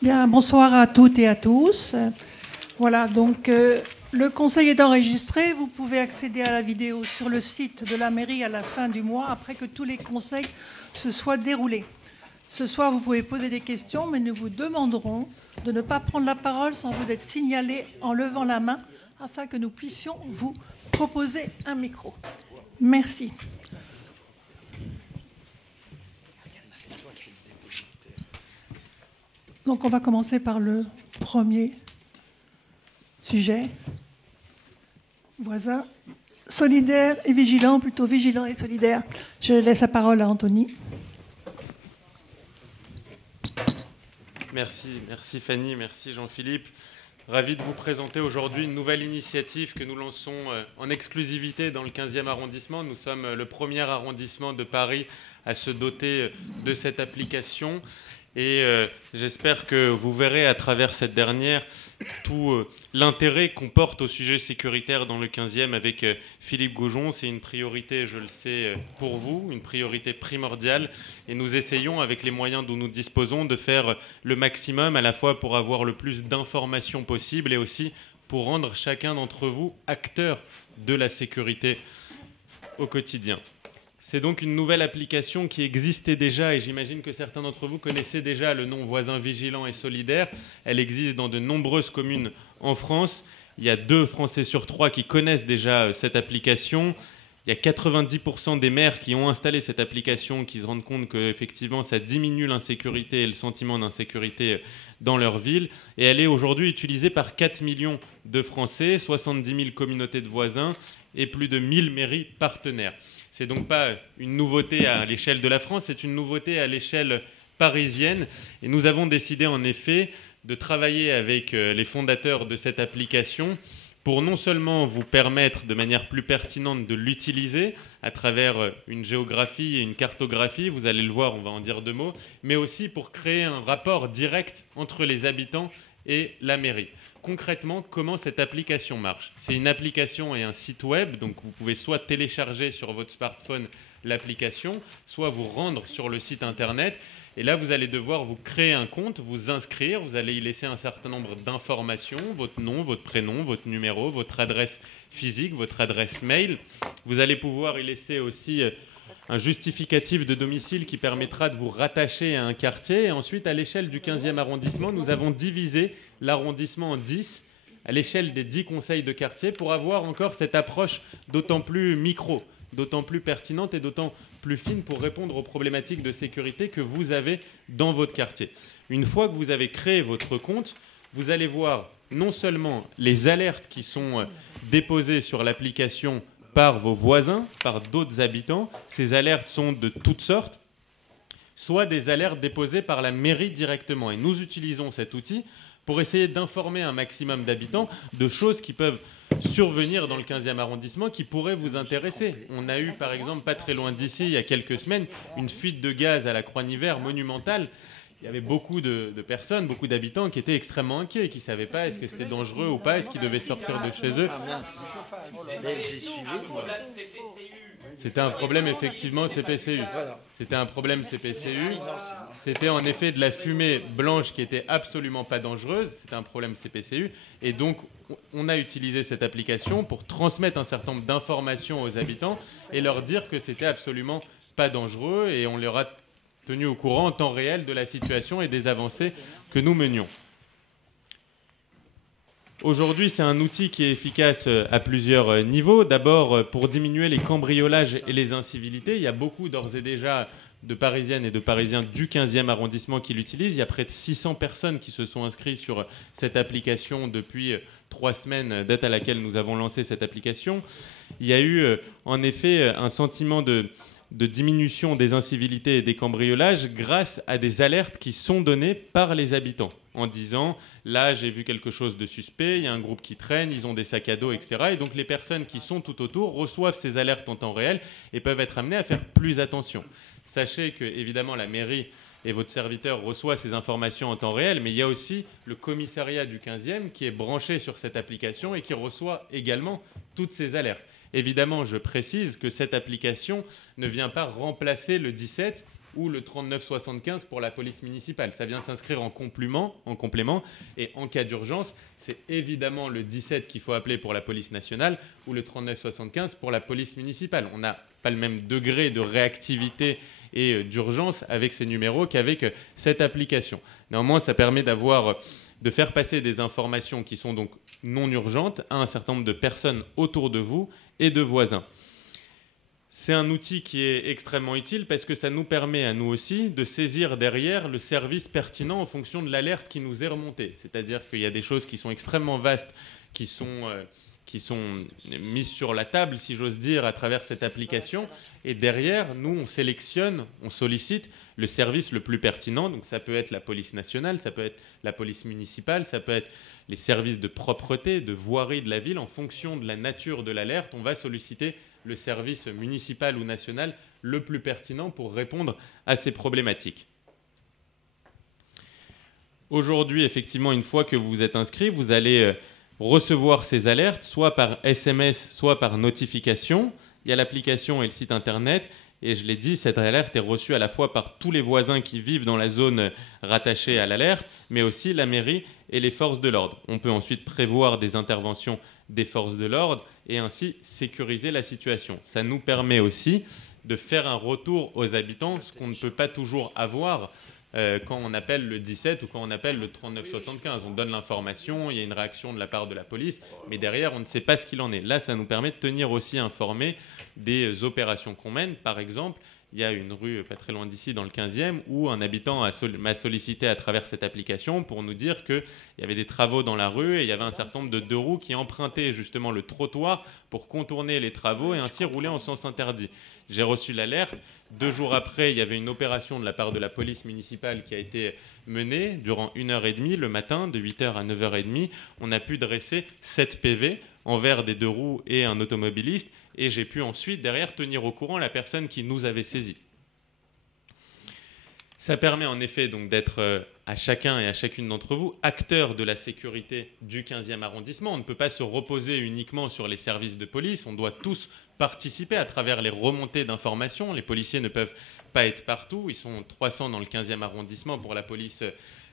Bien, bonsoir à toutes et à tous. Voilà, donc le conseil est enregistré. Vous pouvez accéder à la vidéo sur le site de la mairie à la fin du mois, après que tous les conseils se soient déroulés. Ce soir, vous pouvez poser des questions, mais nous vous demanderons de ne pas prendre la parole sans vous être signalé en levant la main, afin que nous puissions vous proposer un micro. Merci. Donc on va commencer par le premier sujet. Voisin, solidaire et vigilant, plutôt vigilant et solidaire. Je laisse la parole à Anthony. Merci Fanny, merci Jean-Philippe. Ravi de vous présenter aujourd'hui une nouvelle initiative que nous lançons en exclusivité dans le 15e arrondissement. Nous sommes le premier arrondissement de Paris à se doter de cette application. Et j'espère que vous verrez à travers cette dernière tout l'intérêt qu'on porte au sujet sécuritaire dans le 15e avec Philippe Goujon. C'est une priorité, je le sais, pour vous, une priorité primordiale. Et nous essayons, avec les moyens dont nous disposons, de faire le maximum à la fois pour avoir le plus d'informations possible et aussi pour rendre chacun d'entre vous acteur de la sécurité au quotidien. C'est donc une nouvelle application qui existait déjà et j'imagine que certains d'entre vous connaissaient déjà le nom Voisin Vigilant et Solidaire. Elle existe dans de nombreuses communes en France. Il y a 2 Français sur 3 qui connaissent déjà cette application. Il y a 90% des maires qui ont installé cette application qui se rendent compte qu'effectivement ça diminue l'insécurité et le sentiment d'insécurité dans leur ville. Et elle est aujourd'hui utilisée par 4 millions de Français, 70 000 communautés de voisins et plus de 1000 mairies partenaires. C'est donc pas une nouveauté à l'échelle de la France, c'est une nouveauté à l'échelle parisienne. Et nous avons décidé en effet de travailler avec les fondateurs de cette application pour non seulement vous permettre de manière plus pertinente de l'utiliser à travers une géographie et une cartographie, vous allez le voir, on va en dire 2 mots, mais aussi pour créer un rapport direct entre les habitants et la mairie. Concrètement, comment cette application marche? C'est une application et un site web, donc vous pouvez soit télécharger sur votre smartphone l'application, soit vous rendre sur le site internet. Et là, vous allez devoir vous créer un compte, vous inscrire, vous allez y laisser un certain nombre d'informations, votre nom, votre prénom, votre numéro, votre adresse physique, votre adresse mail. Vous allez pouvoir y laisser aussi un justificatif de domicile qui permettra de vous rattacher à un quartier. Et ensuite, à l'échelle du 15e arrondissement, nous avons divisé l'arrondissement en 10 à l'échelle des 10 conseils de quartier pour avoir encore cette approche d'autant plus micro, d'autant plus pertinente et d'autant plus fine pour répondre aux problématiques de sécurité que vous avez dans votre quartier. Une fois que vous avez créé votre compte, vous allez voir non seulement les alertes qui sont déposées sur l'application par vos voisins, par d'autres habitants. Ces alertes sont de toutes sortes, soit des alertes déposées par la mairie directement. Et nous utilisons cet outil pour essayer d'informer un maximum d'habitants de choses qui peuvent survenir dans le 15e arrondissement qui pourraient vous intéresser. On a eu, par exemple, pas très loin d'ici, il y a quelques semaines, une fuite de gaz à la Croix-Nivert monumentale. Il y avait beaucoup de personnes, beaucoup d'habitants qui étaient extrêmement inquiets, qui ne savaient pas est-ce que c'était dangereux ou pas, est-ce qu'ils devaient sortir de chez eux. C'était un problème effectivement CPCU. C'était un problème CPCU. C'était en effet de la fumée blanche qui était absolument pas dangereuse. C'était un problème CPCU. Et donc, on a utilisé cette application pour transmettre un certain nombre d'informations aux habitants et leur dire que c'était absolument pas dangereux. Et on leur a tenu au courant en temps réel de la situation et des avancées que nous menions. Aujourd'hui, c'est un outil qui est efficace à plusieurs niveaux. D'abord, pour diminuer les cambriolages et les incivilités. Il y a beaucoup, d'ores et déjà, de Parisiennes et de Parisiens du 15e arrondissement qui l'utilisent. Il y a près de 600 personnes qui se sont inscrites sur cette application depuis 3 semaines, date à laquelle nous avons lancé cette application. Il y a eu, en effet, un sentiment de diminution des incivilités et des cambriolages grâce à des alertes qui sont données par les habitants en disant « là, j'ai vu quelque chose de suspect, il y a un groupe qui traîne, ils ont des sacs à dos, etc. » Et donc, les personnes qui sont tout autour reçoivent ces alertes en temps réel et peuvent être amenées à faire plus attention. Sachez que, évidemment, la mairie et votre serviteur reçoit ces informations en temps réel, mais il y a aussi le commissariat du 15e qui est branché sur cette application et qui reçoit également toutes ces alertes. Évidemment, je précise que cette application ne vient pas remplacer le 17 ou le 3975 pour la police municipale. Ça vient s'inscrire en complément. Et en cas d'urgence, c'est évidemment le 17 qu'il faut appeler pour la police nationale ou le 3975 pour la police municipale. On n'a pas le même degré de réactivité et d'urgence avec ces numéros qu'avec cette application. Néanmoins, ça permet de faire passer des informations qui sont donc non urgentes à un certain nombre de personnes autour de vous et de voisins. C'est un outil qui est extrêmement utile parce que ça nous permet à nous aussi de saisir derrière le service pertinent en fonction de l'alerte qui nous est remontée. C'est-à-dire qu'il y a des choses qui sont extrêmement vastes, qui sont mises sur la table, si j'ose dire, à travers cette application. Et derrière, nous, on sélectionne, on sollicite le service le plus pertinent. Donc ça peut être la police nationale, ça peut être la police municipale, ça peut être les services de propreté, de voirie de la ville. En fonction de la nature de l'alerte, on va solliciter le service municipal ou national le plus pertinent pour répondre à ces problématiques. Aujourd'hui, effectivement, une fois que vous vous êtes inscrit, vous allez recevoir ces alertes, soit par SMS, soit par notification. Il y a l'application et le site internet. Et je l'ai dit, cette alerte est reçue à la fois par tous les voisins qui vivent dans la zone rattachée à l'alerte, mais aussi la mairie et les forces de l'ordre. On peut ensuite prévoir des interventions des forces de l'ordre et ainsi sécuriser la situation. Ça nous permet aussi de faire un retour aux habitants, ce qu'on ne peut pas toujours avoir quand on appelle le 17 ou quand on appelle le 3975. On donne l'information, il y a une réaction de la part de la police, mais derrière, on ne sait pas ce qu'il en est. Là, ça nous permet de tenir aussi informés des opérations qu'on mène. Par exemple, il y a une rue pas très loin d'ici, dans le 15e, où un habitant m'a sollicité à travers cette application pour nous dire qu'il y avait des travaux dans la rue et il y avait un certain nombre de deux roues qui empruntaient justement le trottoir pour contourner les travaux et ainsi rouler en sens interdit. J'ai reçu l'alerte. 2 jours après, il y avait une opération de la part de la police municipale qui a été menée durant 1h30 le matin, de 8h à 9h30. On a pu dresser 7 PV envers des deux roues et un automobiliste. Et j'ai pu ensuite, derrière, tenir au courant la personne qui nous avait saisis. Ça permet en effet donc d'être à chacun et à chacune d'entre vous acteurs de la sécurité du 15e arrondissement. On ne peut pas se reposer uniquement sur les services de police. On doit tous participer à travers les remontées d'informations. Les policiers ne peuvent pas être partout. Ils sont 300 dans le 15e arrondissement pour la police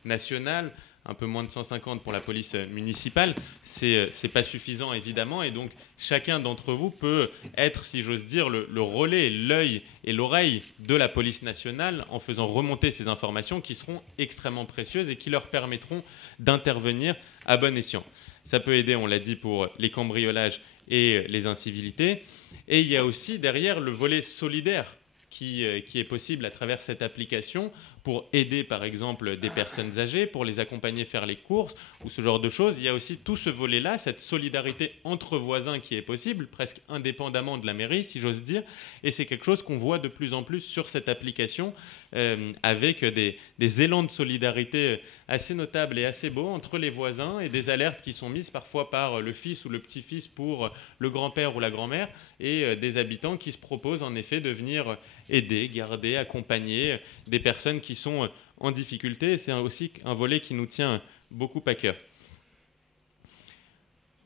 nationale, un peu moins de 150 pour la police municipale. C'est pas suffisant, évidemment. Et donc, chacun d'entre vous peut être, si j'ose dire, le relais, l'œil et l'oreille de la police nationale en faisant remonter ces informations qui seront extrêmement précieuses et qui leur permettront d'intervenir à bon escient. Ça peut aider, on l'a dit, pour les cambriolages et les incivilités. Et il y a aussi derrière le volet solidaire qui est possible à travers cette application pour aider par exemple des personnes âgées, pour les accompagner faire les courses ou ce genre de choses. Il y a aussi tout ce volet-là, cette solidarité entre voisins qui est possible, presque indépendamment de la mairie, si j'ose dire. Et c'est quelque chose qu'on voit de plus en plus sur cette application avec des élans de solidarité assez notables et assez beaux entre les voisins et des alertes qui sont mises parfois par le fils ou le petit-fils pour le grand-père ou la grand-mère et des habitants qui se proposent en effet de venir aider, garder, accompagner des personnes qui sont en difficulté. C'est aussi un volet qui nous tient beaucoup à cœur.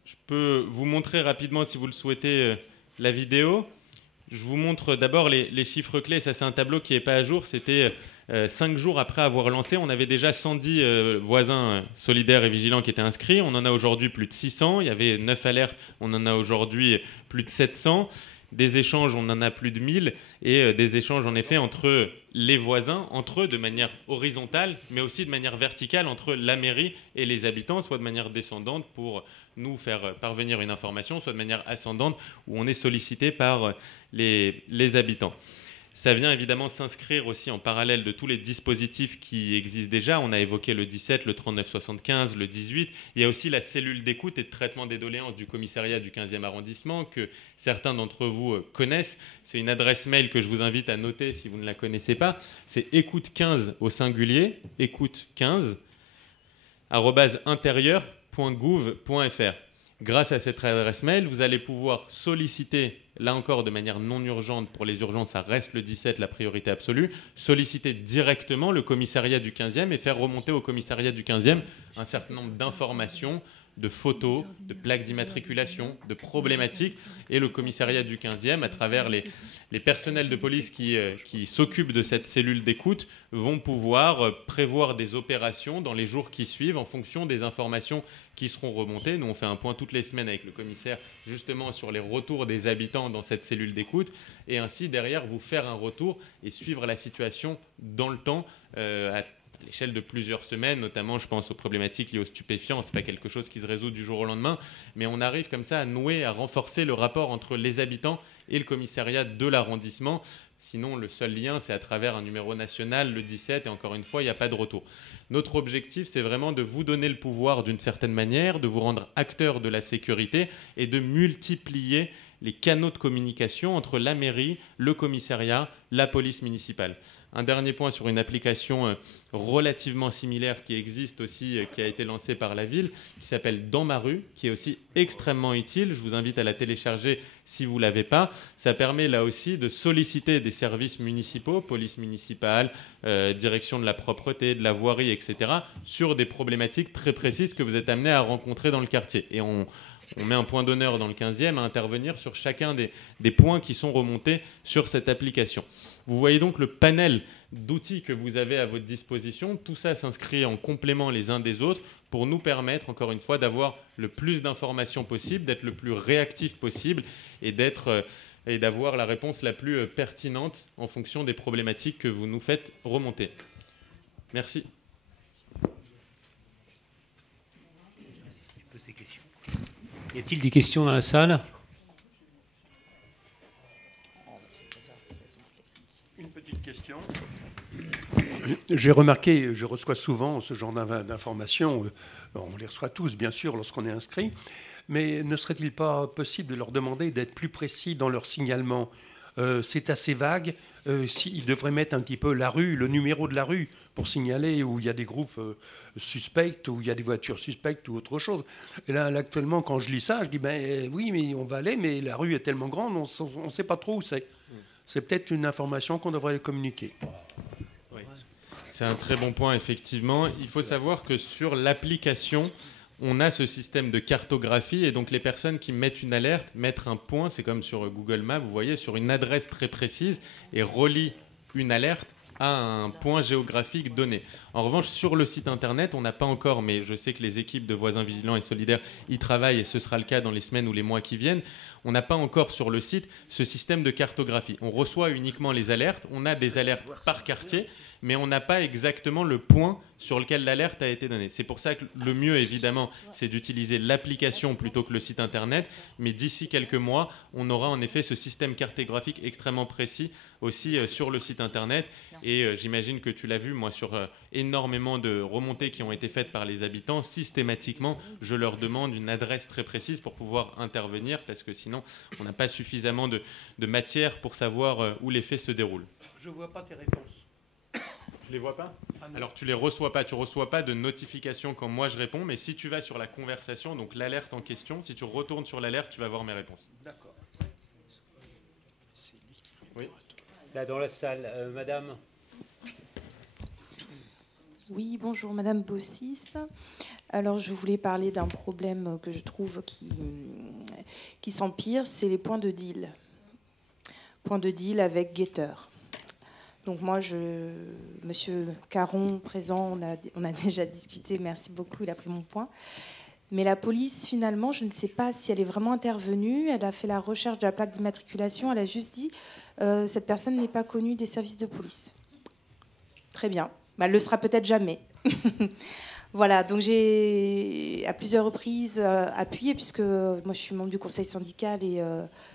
Je peux vous montrer rapidement, si vous le souhaitez, la vidéo. Je vous montre d'abord les chiffres clés. Ça, c'est un tableau qui n'est pas à jour. C'était 5 jours après avoir lancé. On avait déjà 110 voisins solidaires et vigilants qui étaient inscrits. On en a aujourd'hui plus de 600. Il y avait 9 alertes. On en a aujourd'hui plus de 700. Des échanges, on en a plus de 1000, et des échanges en effet entre les voisins, entre eux de manière horizontale, mais aussi de manière verticale entre la mairie et les habitants, soit de manière descendante pour nous faire parvenir une information, soit de manière ascendante où on est sollicité par les habitants. Ça vient évidemment s'inscrire aussi en parallèle de tous les dispositifs qui existent déjà. On a évoqué le 17, le 3975, le 18. Il y a aussi la cellule d'écoute et de traitement des doléances du commissariat du 15e arrondissement que certains d'entre vous connaissent. C'est une adresse mail que je vous invite à noter si vous ne la connaissez pas. C'est écoute15 au singulier, écoute15, @intérieur.gouv.fr. Grâce à cette adresse mail, vous allez pouvoir solliciter, là encore de manière non urgente, pour les urgences, ça reste le 17 la priorité absolue, solliciter directement le commissariat du 15e et faire remonter au commissariat du 15e un certain nombre d'informations, de photos, de plaques d'immatriculation, de problématiques. Et le commissariat du 15e, à travers les personnels de police qui s'occupent de cette cellule d'écoute, vont pouvoir prévoir des opérations dans les jours qui suivent en fonction des informations qui seront remontées. Nous, on fait un point toutes les semaines avec le commissaire justement sur les retours des habitants dans cette cellule d'écoute et ainsi derrière vous faire un retour et suivre la situation dans le temps à l'échelle de plusieurs semaines, notamment je pense aux problématiques liées aux stupéfiants. Ce n'est pas quelque chose qui se résout du jour au lendemain, mais on arrive comme ça à nouer, à renforcer le rapport entre les habitants et le commissariat de l'arrondissement. Sinon, le seul lien, c'est à travers un numéro national, le 17, et encore une fois, il n'y a pas de retour. Notre objectif, c'est vraiment de vous donner le pouvoir d'une certaine manière, de vous rendre acteur de la sécurité et de multiplier les canaux de communication entre la mairie, le commissariat, la police municipale. Un dernier point sur une application relativement similaire qui existe aussi, qui a été lancée par la ville, qui s'appelle Dans ma rue, qui est aussi extrêmement utile. Je vous invite à la télécharger si vous ne l'avez pas. Ça permet là aussi de solliciter des services municipaux, police municipale, direction de la propreté, de la voirie, etc., sur des problématiques très précises que vous êtes amenés à rencontrer dans le quartier. Et on met un point d'honneur dans le 15e à intervenir sur chacun des points qui sont remontés sur cette application. Vous voyez donc le panel d'outils que vous avez à votre disposition. Tout ça s'inscrit en complément les uns des autres pour nous permettre, encore une fois, d'avoir le plus d'informations possible, d'être le plus réactif possible et d'avoir la réponse la plus pertinente en fonction des problématiques que vous nous faites remonter. Merci. Y a-t-il des questions dans la salle ? Une petite question. J'ai remarqué, je reçois souvent ce genre d'informations, on les reçoit tous bien sûr lorsqu'on est inscrit, mais ne serait-il pas possible de leur demander d'être plus précis dans leur signalement ? C'est assez vague. Ils devraient mettre un petit peu la rue, le numéro de la rue pour signaler où il y a des groupes suspects, où il y a des voitures suspectes ou autre chose. Et là, actuellement, quand je lis ça, je dis oui, mais on va aller, mais la rue est tellement grande, on ne sait pas trop où c'est. C'est peut-être une information qu'on devrait communiquer. Oui. C'est un très bon point, effectivement. Il faut savoir que sur l'application, on a ce système de cartographie et donc les personnes qui mettent une alerte, mettre un point, c'est comme sur Google Maps, vous voyez, sur une adresse très précise et relient une alerte à un point géographique donné. En revanche, sur le site internet, on n'a pas encore, mais je sais que les équipes de Voisins Vigilants et Solidaires y travaillent et ce sera le cas dans les semaines ou les mois qui viennent, on n'a pas encore sur le site ce système de cartographie. On reçoit uniquement les alertes, on a des alertes par quartier, mais on n'a pas exactement le point sur lequel l'alerte a été donnée. C'est pour ça que le mieux, évidemment, c'est d'utiliser l'application plutôt que le site internet, mais d'ici quelques mois, on aura en effet ce système cartographique extrêmement précis aussi sur le site internet. Et j'imagine que tu l'as vu, moi, sur énormément de remontées qui ont été faites par les habitants, systématiquement, je leur demande une adresse très précise pour pouvoir intervenir, parce que sinon, on n'a pas suffisamment de matière pour savoir où les faits se déroulent. Je ne vois pas tes réponses. Tu les vois pas ? Alors tu les reçois pas, tu reçois pas de notification quand moi je réponds, mais si tu vas sur la conversation, donc l'alerte en question, si tu retournes sur l'alerte, tu vas voir mes réponses. D'accord. Oui. Là dans la salle, madame. Oui, bonjour, madame Bossis. Alors je voulais parler d'un problème que je trouve qui s'empire, c'est les points de deal. Points de deal avec guetteurs. Donc moi, Monsieur Caron, présent, on a déjà discuté, merci beaucoup, il a pris mon point. Mais la police, finalement, je ne sais pas si elle est vraiment intervenue, elle a fait la recherche de la plaque d'immatriculation, elle a juste dit cette personne n'est pas connue des services de police. Très bien, elle ne le sera peut-être jamais. Voilà, donc j'ai à plusieurs reprises appuyé, puisque moi je suis membre du conseil syndical et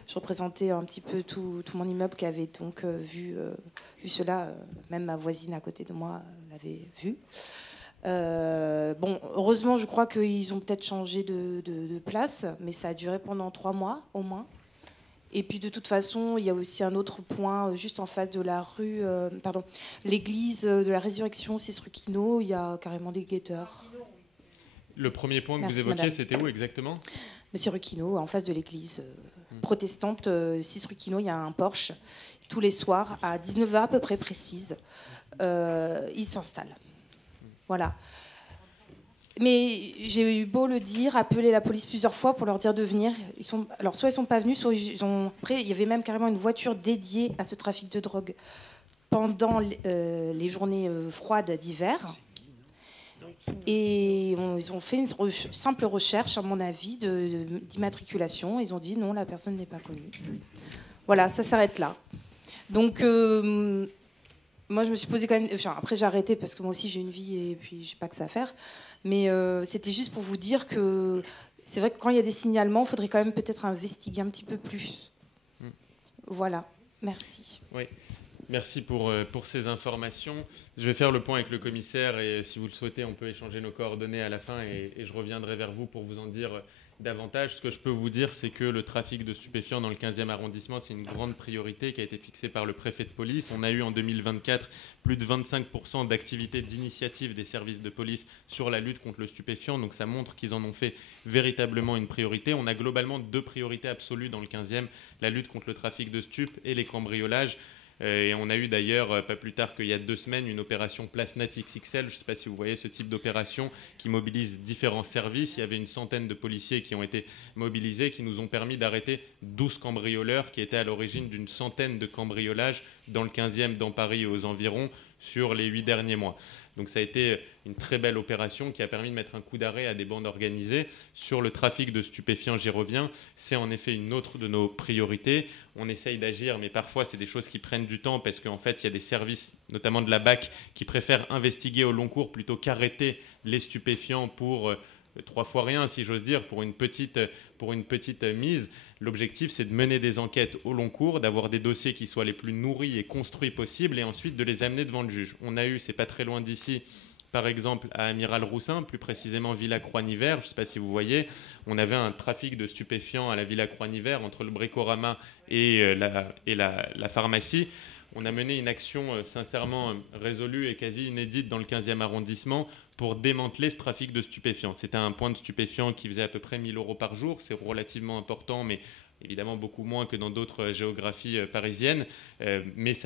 je représentais un petit peu tout mon immeuble qui avait donc vu cela, même ma voisine à côté de moi l'avait vu. Bon, heureusement, je crois qu'ils ont peut-être changé de place, mais ça a duré pendant 3 mois au moins. Et puis de toute façon, il y a aussi un autre point juste en face de la rue, l'église de la Résurrection, 6 rue Quinault, il y a carrément des guetteurs. Le premier point que Merci, vous évoquiez, madame. c'était où exactement ? Mais c'est rue Quinault, en face de l'église protestante, 6 rue Quinault, il y a un Porsche. Tous les soirs, à 19h à peu près précise, il s'installe. Voilà. Mais j'ai eu beau le dire, appeler la police plusieurs fois pour leur dire de venir. Alors, soit ils sont pas venus, soit après, il y avait même carrément une voiture dédiée à ce trafic de drogue pendant les journées froides d'hiver. Et ils ont fait une simple recherche, à mon avis, d'immatriculation. Ils ont dit non, la personne n'est pas connue. Voilà, ça s'arrête là. Donc, moi, je me suis posé quand même... Enfin, après, j'ai arrêté parce que moi aussi, j'ai une vie et puis j'ai pas que ça à faire. Mais c'était juste pour vous dire que c'est vrai que quand il y a des signalements, il faudrait quand même peut-être investiguer un petit peu plus. Voilà, merci. Oui. Merci pour ces informations. Je vais faire le point avec le commissaire et si vous le souhaitez, on peut échanger nos coordonnées à la fin et je reviendrai vers vous pour vous en dire davantage. Ce que je peux vous dire, c'est que le trafic de stupéfiants dans le 15e arrondissement, c'est une grande priorité qui a été fixée par le préfet de police. On a eu en 2024 plus de 25% d'activités d'initiative des services de police sur la lutte contre le stupéfiant. Donc ça montre qu'ils en ont fait véritablement une priorité. On a globalement 2 priorités absolues dans le 15e, la lutte contre le trafic de stupes et les cambriolages. Et on a eu d'ailleurs, pas plus tard qu'il y a 2 semaines, une opération Place Nat XXL. Je ne sais pas si vous voyez ce type d'opération qui mobilise différents services. Il y avait une centaine de policiers qui ont été mobilisés, qui nous ont permis d'arrêter 12 cambrioleurs qui étaient à l'origine d'une centaine de cambriolages dans le 15e, dans Paris et aux environs, sur les 8 derniers mois. Donc ça a été une très belle opération qui a permis de mettre un coup d'arrêt à des bandes organisées. Sur le trafic de stupéfiants, j'y reviens, c'est en effet une autre de nos priorités. On essaye d'agir, mais parfois c'est des choses qui prennent du temps parce qu'en fait il y a des services, notamment de la BAC, qui préfèrent investiguer au long cours plutôt qu'arrêter les stupéfiants pour 3 fois rien, si j'ose dire, pour une petite mise. L'objectif, c'est de mener des enquêtes au long cours, d'avoir des dossiers qui soient les plus nourris et construits possibles et ensuite de les amener devant le juge. On a eu, c'est pas très loin d'ici, par exemple à Amiral Roussin, plus précisément Villa Croix-Nivert, je ne sais pas si vous voyez, on avait un trafic de stupéfiants à la Villa Croix-Nivert entre le Bricorama et la pharmacie. On a mené une action sincèrement résolue et quasi inédite dans le 15e arrondissement pour démanteler ce trafic de stupéfiants. C'était un point de stupéfiants qui faisait à peu près 1 000 € par jour. C'est relativement important, mais évidemment beaucoup moins que dans d'autres géographies parisiennes. Mais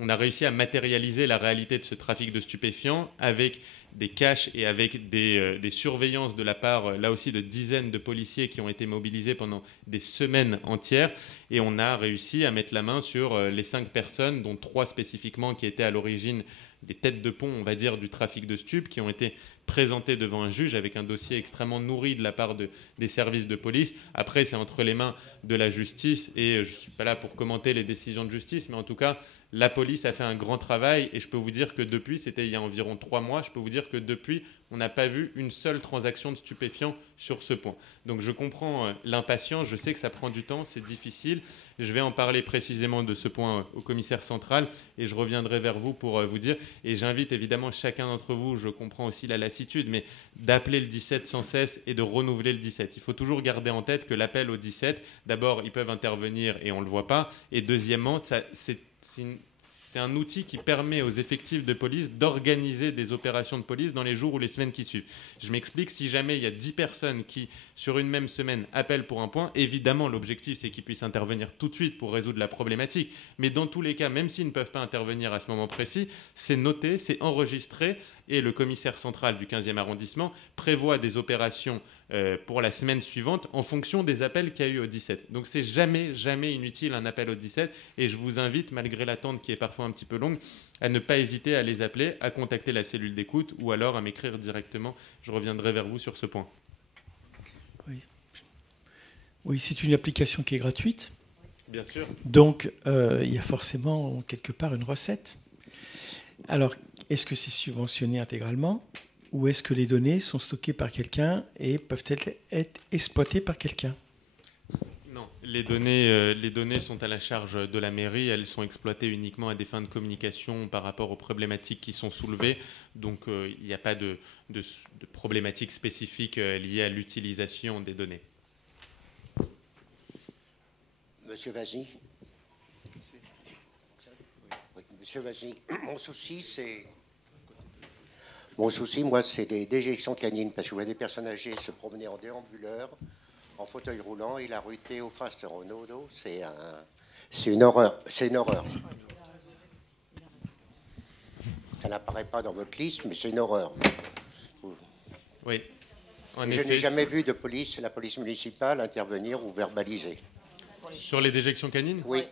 on a réussi à matérialiser la réalité de ce trafic de stupéfiants avec des caches et avec des surveillances de la part, là aussi, de dizaines de policiers qui ont été mobilisés pendant des semaines entières. Et on a réussi à mettre la main sur les 5 personnes, dont 3 spécifiquement qui étaient à l'origine des têtes de pont, on va dire, du trafic de stupes, qui ont été présentés devant un juge avec un dossier extrêmement nourri de la part des services de police. Après, c'est entre les mains de la justice et je ne suis pas là pour commenter les décisions de justice, mais en tout cas, la police a fait un grand travail et je peux vous dire que depuis, c'était il y a environ 3 mois, je peux vous dire que depuis, on n'a pas vu une seule transaction de stupéfiants sur ce point. Donc je comprends l'impatience, je sais que ça prend du temps, c'est difficile. Je vais en parler précisément de ce point au commissaire central et je reviendrai vers vous pour vous dire. Et j'invite évidemment chacun d'entre vous, je comprends aussi la lassitude, mais d'appeler le 17 sans cesse et de renouveler le 17. Il faut toujours garder en tête que l'appel au 17, d'abord, ils peuvent intervenir et on ne le voit pas. Et deuxièmement, c'est un outil qui permet aux effectifs de police d'organiser des opérations de police dans les jours ou les semaines qui suivent. Je m'explique, si jamais il y a 10 personnes qui, sur une même semaine, appellent pour un point, évidemment, l'objectif, c'est qu'ils puissent intervenir tout de suite pour résoudre la problématique. Mais dans tous les cas, même s'ils ne peuvent pas intervenir à ce moment précis, c'est noté, c'est enregistré, et le commissaire central du 15e arrondissement prévoit des opérations pour la semaine suivante en fonction des appels qu'il y a eu au 17. Donc c'est jamais inutile un appel au 17 et je vous invite, malgré l'attente qui est parfois un petit peu longue, à ne pas hésiter à les appeler, à contacter la cellule d'écoute ou alors à m'écrire directement. Je reviendrai vers vous sur ce point. Oui, c'est une application qui est gratuite. Bien sûr. Donc il y a forcément quelque part une recette. Alors, est-ce que c'est subventionné intégralement ou est-ce que les données sont stockées par quelqu'un et peuvent-elles être exploitées par quelqu'un? Non, les données sont à la charge de la mairie. Elles sont exploitées uniquement à des fins de communication par rapport aux problématiques qui sont soulevées. Donc, il n'y a pas de problématiques spécifiques liées à l'utilisation des données. Monsieur Vazy. Monsieur Vazy, mon souci, moi, c'est des déjections canines, parce que je vois des personnes âgées se promener en déambuleur, en fauteuil roulant, et la rue Théo Frastre-Renaudot, c'est une horreur. C'est une horreur. Ça n'apparaît pas dans votre liste, mais c'est une horreur. Oui, En Je effet, n'ai jamais vu de police, la police municipale, intervenir ou verbaliser. sur les déjections canines. Oui.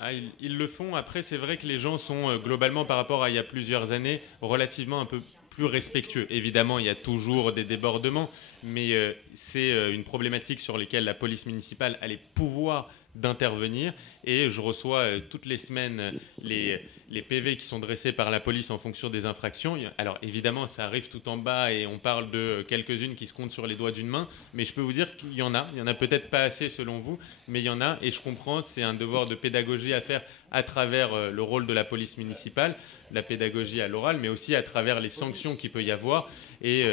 Ah, ils le font. Après, c'est vrai que les gens sont globalement, par rapport à il y a plusieurs années, relativement un peu plus respectueux. Évidemment, il y a toujours des débordements, mais c'est une problématique sur laquelle la police municipale a les pouvoirs d'intervenir. Et je reçois toutes les semaines les PV qui sont dressés par la police en fonction des infractions. Alors évidemment, ça arrive tout en bas et on parle de quelques-unes qui se comptent sur les doigts d'une main, mais je peux vous dire qu'il y en a. Il y en a peut-être pas assez selon vous, mais il y en a, et je comprends, c'est un devoir de pédagogie à faire à travers le rôle de la police municipale, la pédagogie à l'oral, mais aussi à travers les sanctions qu'il peut y avoir. Et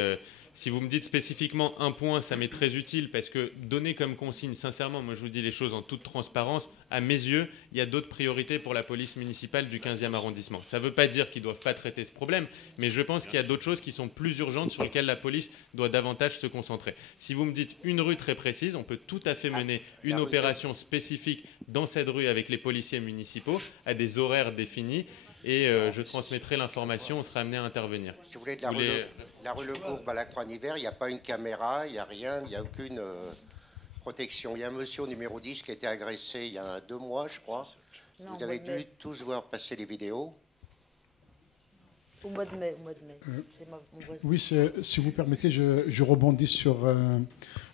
si vous me dites spécifiquement un point, ça m'est très utile, parce que donner comme consigne, sincèrement, moi je vous dis les choses en toute transparence, à mes yeux, il y a d'autres priorités pour la police municipale du 15e arrondissement. Ça ne veut pas dire qu'ils ne doivent pas traiter ce problème, mais je pense qu'il y a d'autres choses qui sont plus urgentes sur lesquelles la police doit davantage se concentrer. Si vous me dites une rue très précise, on peut tout à fait mener une opération spécifique dans cette rue avec les policiers municipaux, à des horaires définis, et je transmettrai l'information, on sera amené à intervenir. Si vous voulez, de la rue Le Courbe à la Croix-Niver, il n'y a pas une caméra, il n'y a rien, il n'y a aucune protection. Il y a un monsieur au numéro 10 qui a été agressé il y a 2 mois, je crois. Non, vous avez dû tous voir passer les vidéos. Au mois de mai. C'est mon voisin. Oui, si vous permettez, je rebondis sur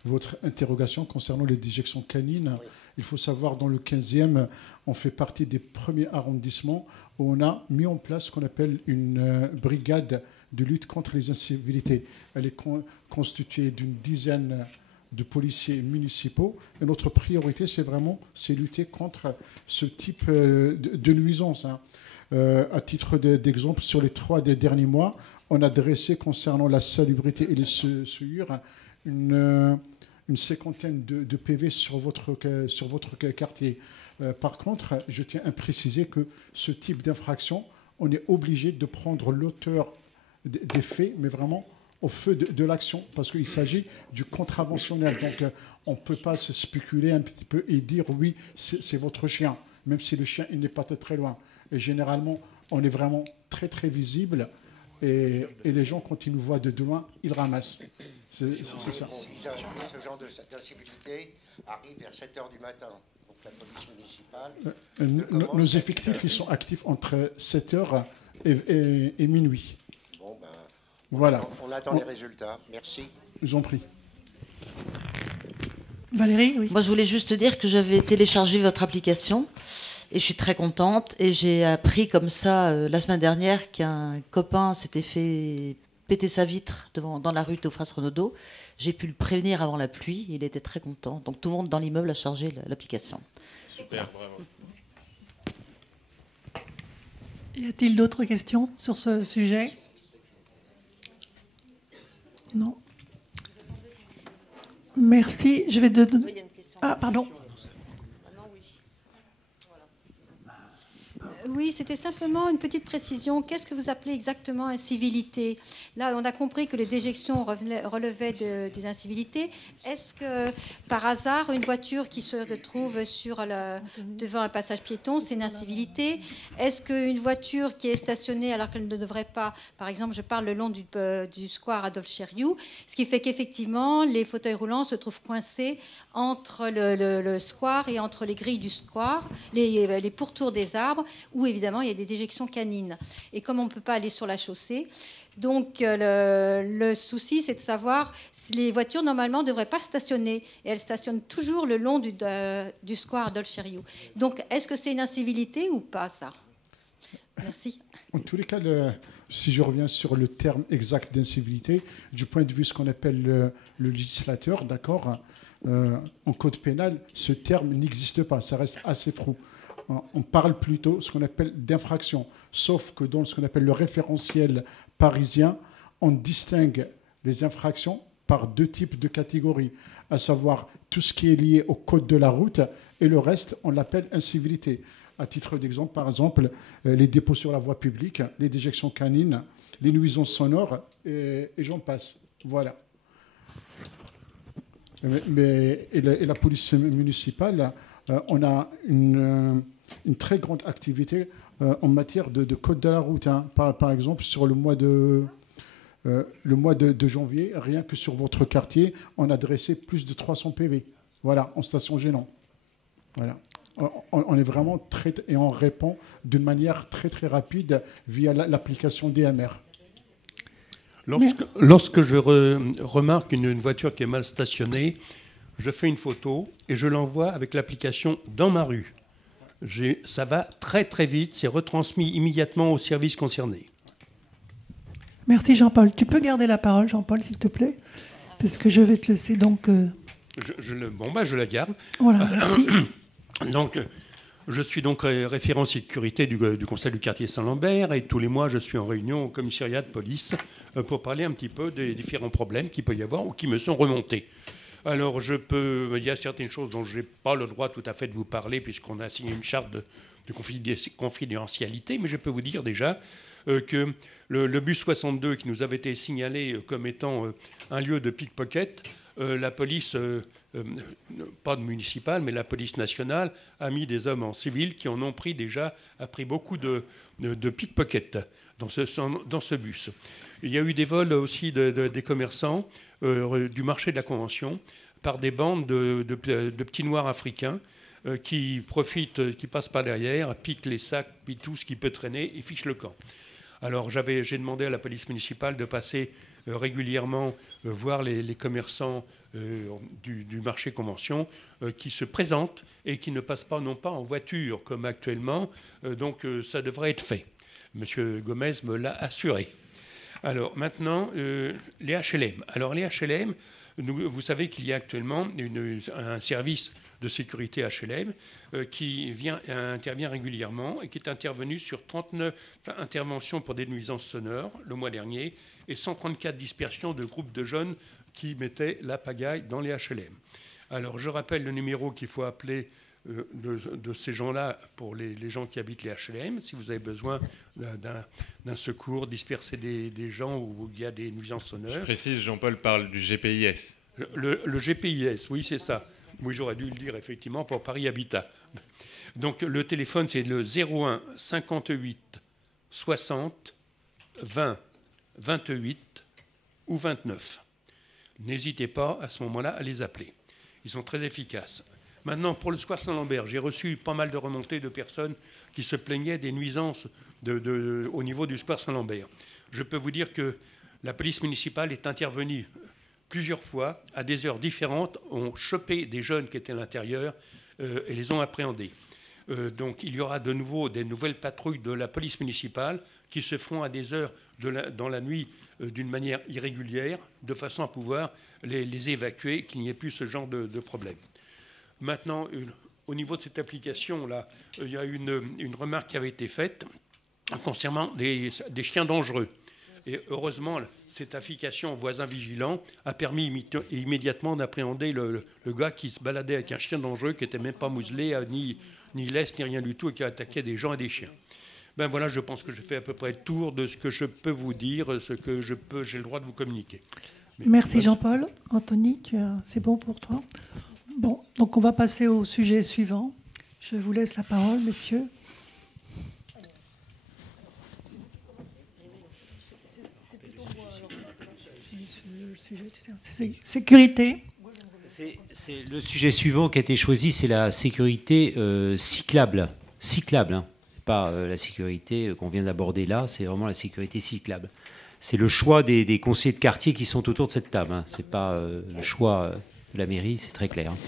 votre interrogation concernant les déjections canines. Oui. Il faut savoir, dans le 15e, on fait partie des premiers arrondissements où on a mis en place ce qu'on appelle une brigade de lutte contre les incivilités. Elle est constituée d'une dizaine de policiers municipaux. Et notre priorité, c'est lutter contre ce type de nuisance. Hein. À titre d'exemple, sur les 3 des derniers mois, on a dressé, concernant la salubrité et les souillures, une cinquantaine de PV sur votre quartier. Par contre, je tiens à préciser que ce type d'infraction, on est obligé de prendre l'auteur des faits, mais vraiment au feu de l'action, parce qu'il s'agit du contraventionnel. Donc, on ne peut pas se spéculer un petit peu et dire oui, c'est votre chien, même si le chien il n'est pas très loin. Et généralement, on est vraiment très très visible, et les gens, quand ils nous voient de loin, ils ramassent. C'est ça. Ce genre d'incivilité arrive vers 7h du matin. Donc la police municipale... Nos effectifs, ils sont actifs entre 7h et minuit. Bon, ben, voilà. On attend les résultats. Merci. Je vous en prie. Valérie, oui. Moi, je voulais juste dire que j'avais téléchargé votre application et je suis très contente. Et j'ai appris comme ça, la semaine dernière, qu'un copain s'était fait péter sa vitre dans la rue Théophraste Renaudot. J'ai pu le prévenir avant la pluie. Il était très content. Donc tout le monde dans l'immeuble a chargé l'application. Super, bravo. Y a-t-il d'autres questions sur ce sujet? Non. Merci. Je vais donner... Ah, pardon. Oui, c'était simplement une petite précision. Qu'est-ce que vous appelez exactement incivilité? Là, on a compris que les déjections relevaient des incivilités. Est-ce que, par hasard, une voiture qui se trouve devant un passage piéton, c'est une incivilité? Est-ce qu'une voiture qui est stationnée alors qu'elle ne devrait pas, par exemple, je parle le long du square Adolphe Chériou, ce qui fait qu'effectivement, les fauteuils roulants se trouvent coincés entre le square et entre les grilles du square, les pourtours des arbres, où évidemment il y a des déjections canines. Et comme on ne peut pas aller sur la chaussée, donc le souci c'est de savoir si les voitures normalement ne devraient pas stationner. Et elles stationnent toujours le long du square Adolphe Chériou. Donc est-ce que c'est une incivilité ou pas ça? Merci. En tous les cas, si je reviens sur le terme exact d'incivilité, du point de vue ce qu'on appelle le législateur, d'accord, en code pénal, ce terme n'existe pas, ça reste assez flou. On parle plutôt ce qu'on appelle d'infraction, sauf que dans ce qu'on appelle le référentiel parisien, on distingue les infractions par 2 types de catégories, à savoir tout ce qui est lié au code de la route et le reste, on l'appelle incivilité. À titre d'exemple, par exemple, les dépôts sur la voie publique, les déjections canines, les nuisances sonores et j'en passe. Voilà. Et la police municipale, on a une très grande activité en matière de code de la route. Hein. Par exemple, sur le mois de le mois de janvier, rien que sur votre quartier, on a adressé plus de 300 PV. Voilà, en station gênant. Voilà. On est vraiment très... Et on répond d'une manière très, très rapide via l'application DMR. Lorsque je remarque une voiture qui est mal stationnée, je fais une photo et je l'envoie avec l'application dans ma rue. Ça va très très vite, c'est retransmis immédiatement au service concerné. Merci Jean-Paul. Tu peux garder la parole, Jean-Paul, s'il te plaît, parce que je vais te laisser donc... je la garde. Voilà, merci. Donc, je suis donc référent sécurité du Conseil du quartier Saint-Lambert et tous les mois, je suis en réunion au commissariat de police pour parler un petit peu des différents problèmes qu'il peut y avoir ou qui me sont remontés. Alors, il y a certaines choses dont je n'ai pas le droit tout à fait de vous parler puisqu'on a signé une charte de confidentialité, mais je peux vous dire déjà que le bus 62 qui nous avait été signalé comme étant un lieu de pickpocket, la police, pas de municipale, mais la police nationale, a mis des hommes en civil qui en ont pris déjà, a pris beaucoup de pickpocket dans ce bus. Il y a eu des vols aussi des commerçants du marché de la Convention par des bandes de petits noirs africains qui profitent, qui passent par derrière, piquent les sacs, piquent tout ce qui peut traîner et fichent le camp. Alors j'ai demandé à la police municipale de passer régulièrement voir les commerçants du marché Convention qui se présentent et qui ne passent pas non pas en voiture comme actuellement. Donc ça devrait être fait. Monsieur Gomez me l'a assuré. Alors maintenant, les HLM. Alors les HLM, vous savez qu'il y a actuellement un service de sécurité HLM qui intervient régulièrement et qui est intervenu sur 39 interventions pour des nuisances sonores le mois dernier et 134 dispersions de groupes de jeunes qui mettaient la pagaille dans les HLM. Alors je rappelle le numéro qu'il faut appeler de ces gens-là pour les gens qui habitent les HLM, si vous avez besoin d'un secours, disperser des gens où il y a des nuisances sonores. Je précise, Jean-Paul parle du GPIS. Le GPIS, oui, c'est ça. Oui, j'aurais dû le dire, effectivement, pour Paris Habitat. Donc, le téléphone, c'est le 01 58 60 20 28 ou 29. N'hésitez pas, à ce moment-là, à les appeler. Ils sont très efficaces. Maintenant, pour le square Saint-Lambert, j'ai reçu pas mal de remontées de personnes qui se plaignaient des nuisances au niveau du square Saint-Lambert. Je peux vous dire que la police municipale est intervenue plusieurs fois, à des heures différentes, ont chopé des jeunes qui étaient à l'intérieur et les ont appréhendés. Donc il y aura de nouveau des nouvelles patrouilles de la police municipale qui se feront à des heures dans la nuit d'une manière irrégulière, de façon à pouvoir les évacuer, qu'il n'y ait plus ce genre de problème. Maintenant, au niveau de cette application-là, il y a une remarque qui avait été faite concernant des chiens dangereux. Et heureusement, cette application voisin vigilant a permis immédiatement d'appréhender le gars qui se baladait avec un chien dangereux, qui n'était même pas muselé, ni leste, ni rien du tout, et qui attaquait des gens et des chiens. Ben voilà, je pense que j'ai fait à peu près le tour de ce que je peux vous dire, ce que j'ai le droit de vous communiquer. Merci Jean-Paul. Anthony, c'est bon pour toi? Bon, donc on va passer au sujet suivant. Je vous laisse la parole, messieurs. Sécurité. C'est le sujet suivant qui a été choisi, c'est la sécurité cyclable. Cyclable, hein. Pas la sécurité qu'on vient d'aborder là, c'est vraiment la sécurité cyclable. C'est le choix des conseillers de quartier qui sont autour de cette table. Hein. C'est pas le choix de la mairie, c'est très clair. Hein.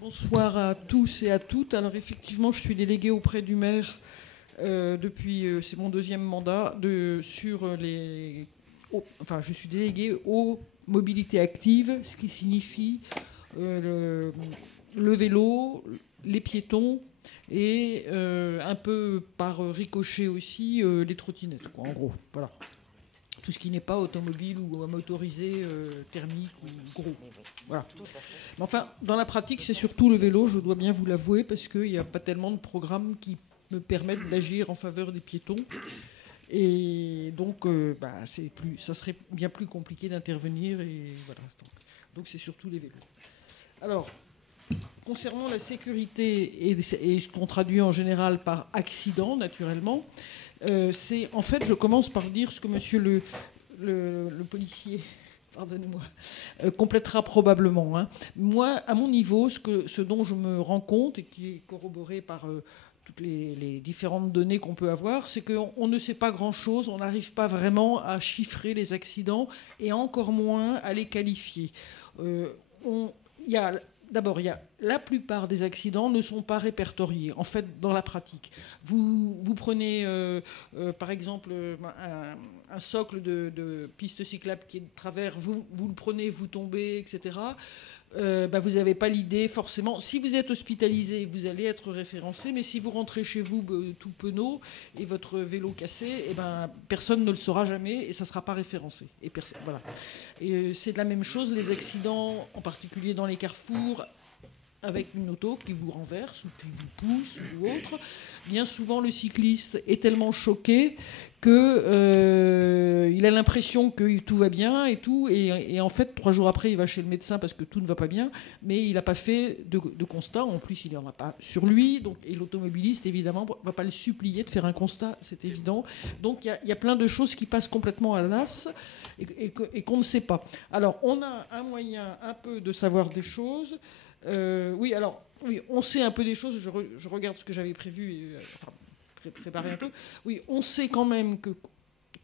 Bonsoir à tous et à toutes. Alors effectivement, je suis déléguée auprès du maire depuis, c'est mon deuxième mandat, je suis déléguée aux mobilités actives, ce qui signifie le vélo, les piétons, et un peu par ricochet aussi les trottinettes, quoi, en gros. Voilà. Tout ce qui n'est pas automobile ou motorisé, thermique ou gros. Voilà. Mais enfin, dans la pratique, c'est surtout le vélo, je dois bien vous l'avouer, parce qu'il n'y a pas tellement de programmes qui me permettent d'agir en faveur des piétons. Et donc, ça serait bien plus compliqué d'intervenir. Et voilà. Donc, c'est surtout les vélos. Alors, concernant la sécurité et ce qu'on traduit en général par accident, naturellement, c'est en fait, je commence par dire ce que monsieur le policier, pardonnez-moi, complétera probablement. Hein. Moi, à mon niveau, ce dont je me rends compte et qui est corroboré par toutes les différentes données qu'on peut avoir, c'est qu'on ne sait pas grand-chose, on n'arrive pas vraiment à chiffrer les accidents et encore moins à les qualifier. D'abord, la plupart des accidents ne sont pas répertoriés, en fait, dans la pratique. Vous prenez, par exemple, un socle de piste cyclable qui est de travers, vous le prenez, vous tombez, etc. Vous n'avez pas l'idée, forcément. Si vous êtes hospitalisé, vous allez être référencé, mais si vous rentrez chez vous tout penaud et votre vélo cassé, personne ne le saura jamais et ça ne sera pas référencé. Voilà. Et c'est de la même chose, les accidents, en particulier dans les carrefours, avec une auto qui vous renverse ou qui vous pousse ou autre. Bien souvent, le cycliste est tellement choqué qu'il a l'impression que tout va bien et tout. Et en fait, 3 jours après, il va chez le médecin parce que tout ne va pas bien, mais il n'a pas fait de constat. En plus, il n'en a pas sur lui. Donc, et l'automobiliste, évidemment, ne va pas le supplier de faire un constat, c'est évident. Donc, il y a plein de choses qui passent complètement à l'as et qu'on ne sait pas. Alors, on a un moyen un peu de savoir des choses. Oui, on sait un peu des choses. Je regarde ce que j'avais prévu, préparé un peu. Oui, on sait quand même que,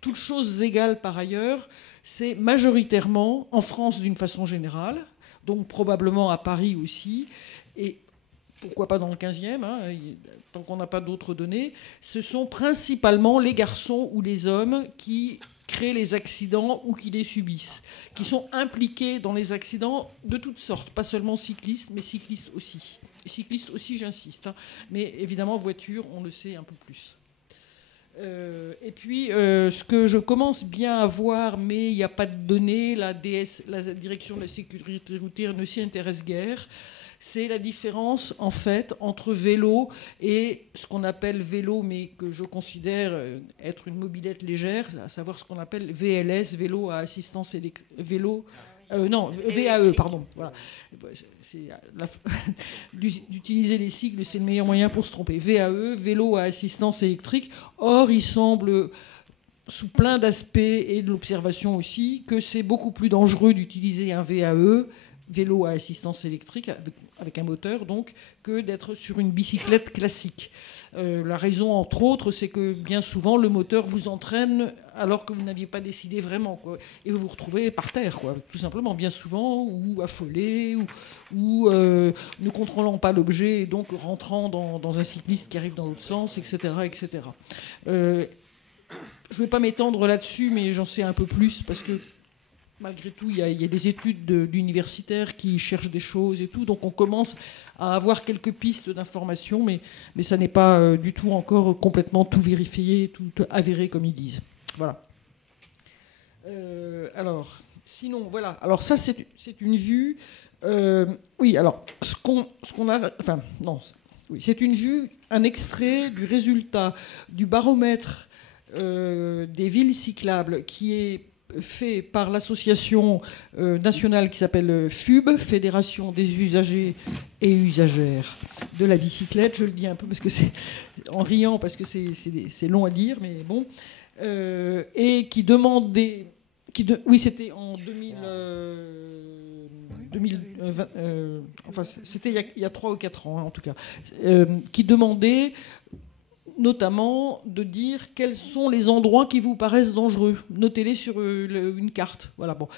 toutes choses égales par ailleurs, c'est majoritairement, en France d'une façon générale, donc probablement à Paris aussi, et pourquoi pas dans le 15e, hein, tant qu'on n'a pas d'autres données, ce sont principalement les garçons ou les hommes qui créent les accidents ou qui les subissent, qui sont impliqués dans les accidents de toutes sortes, pas seulement cyclistes, mais cyclistes aussi. Et cyclistes aussi, j'insiste, hein, mais évidemment, voiture, on le sait un peu plus. Et puis, ce que je commence bien à voir, mais il n'y a pas de données, la direction de la sécurité routière ne s'y intéresse guère, c'est la différence, en fait, entre vélo et ce qu'on appelle vélo, mais que je considère être une mobilette légère, à savoir ce qu'on appelle VLS, vélo à assistance électrique, VAE, pardon. Voilà. D'utiliser les sigles, c'est le meilleur moyen pour se tromper. VAE, vélo à assistance électrique. Or, il semble, sous plein d'aspects et de l'observation aussi, que c'est beaucoup plus dangereux d'utiliser un VAE, vélo à assistance électrique, avec un moteur, donc, que d'être sur une bicyclette classique. La raison, entre autres, c'est que bien souvent, le moteur vous entraîne alors que vous n'aviez pas décidé vraiment, quoi. Et vous vous retrouvez par terre, quoi, tout simplement, bien souvent, ou affolé, ou ne contrôlant pas l'objet, et donc rentrant dans un cycliste qui arrive dans l'autre sens, etc. etc. Je ne vais pas m'étendre là-dessus, mais j'en sais un peu plus, parce que malgré tout, il y a des études d'universitaires qui cherchent des choses et tout, donc on commence à avoir quelques pistes d'information, mais ça n'est pas du tout encore complètement tout vérifié, tout avéré comme ils disent. Voilà. Alors, sinon, voilà. Alors ça, c'est une vue. Oui, alors, ce qu'on a... Enfin, non. Oui, c'est une vue, un extrait du résultat du baromètre des villes cyclables qui est fait par l'association nationale qui s'appelle FUB, Fédération des usagers et usagères de la bicyclette. Je le dis un peu parce que c'est en riant, parce que c'est long à dire, mais bon. Et qui demandait... oui, c'était en 2020, enfin, c'était il y a 3 ou 4 ans, hein, en tout cas, qui demandait notamment de dire quels sont les endroits qui vous paraissent dangereux. Notez-les sur une carte. Voilà, bon.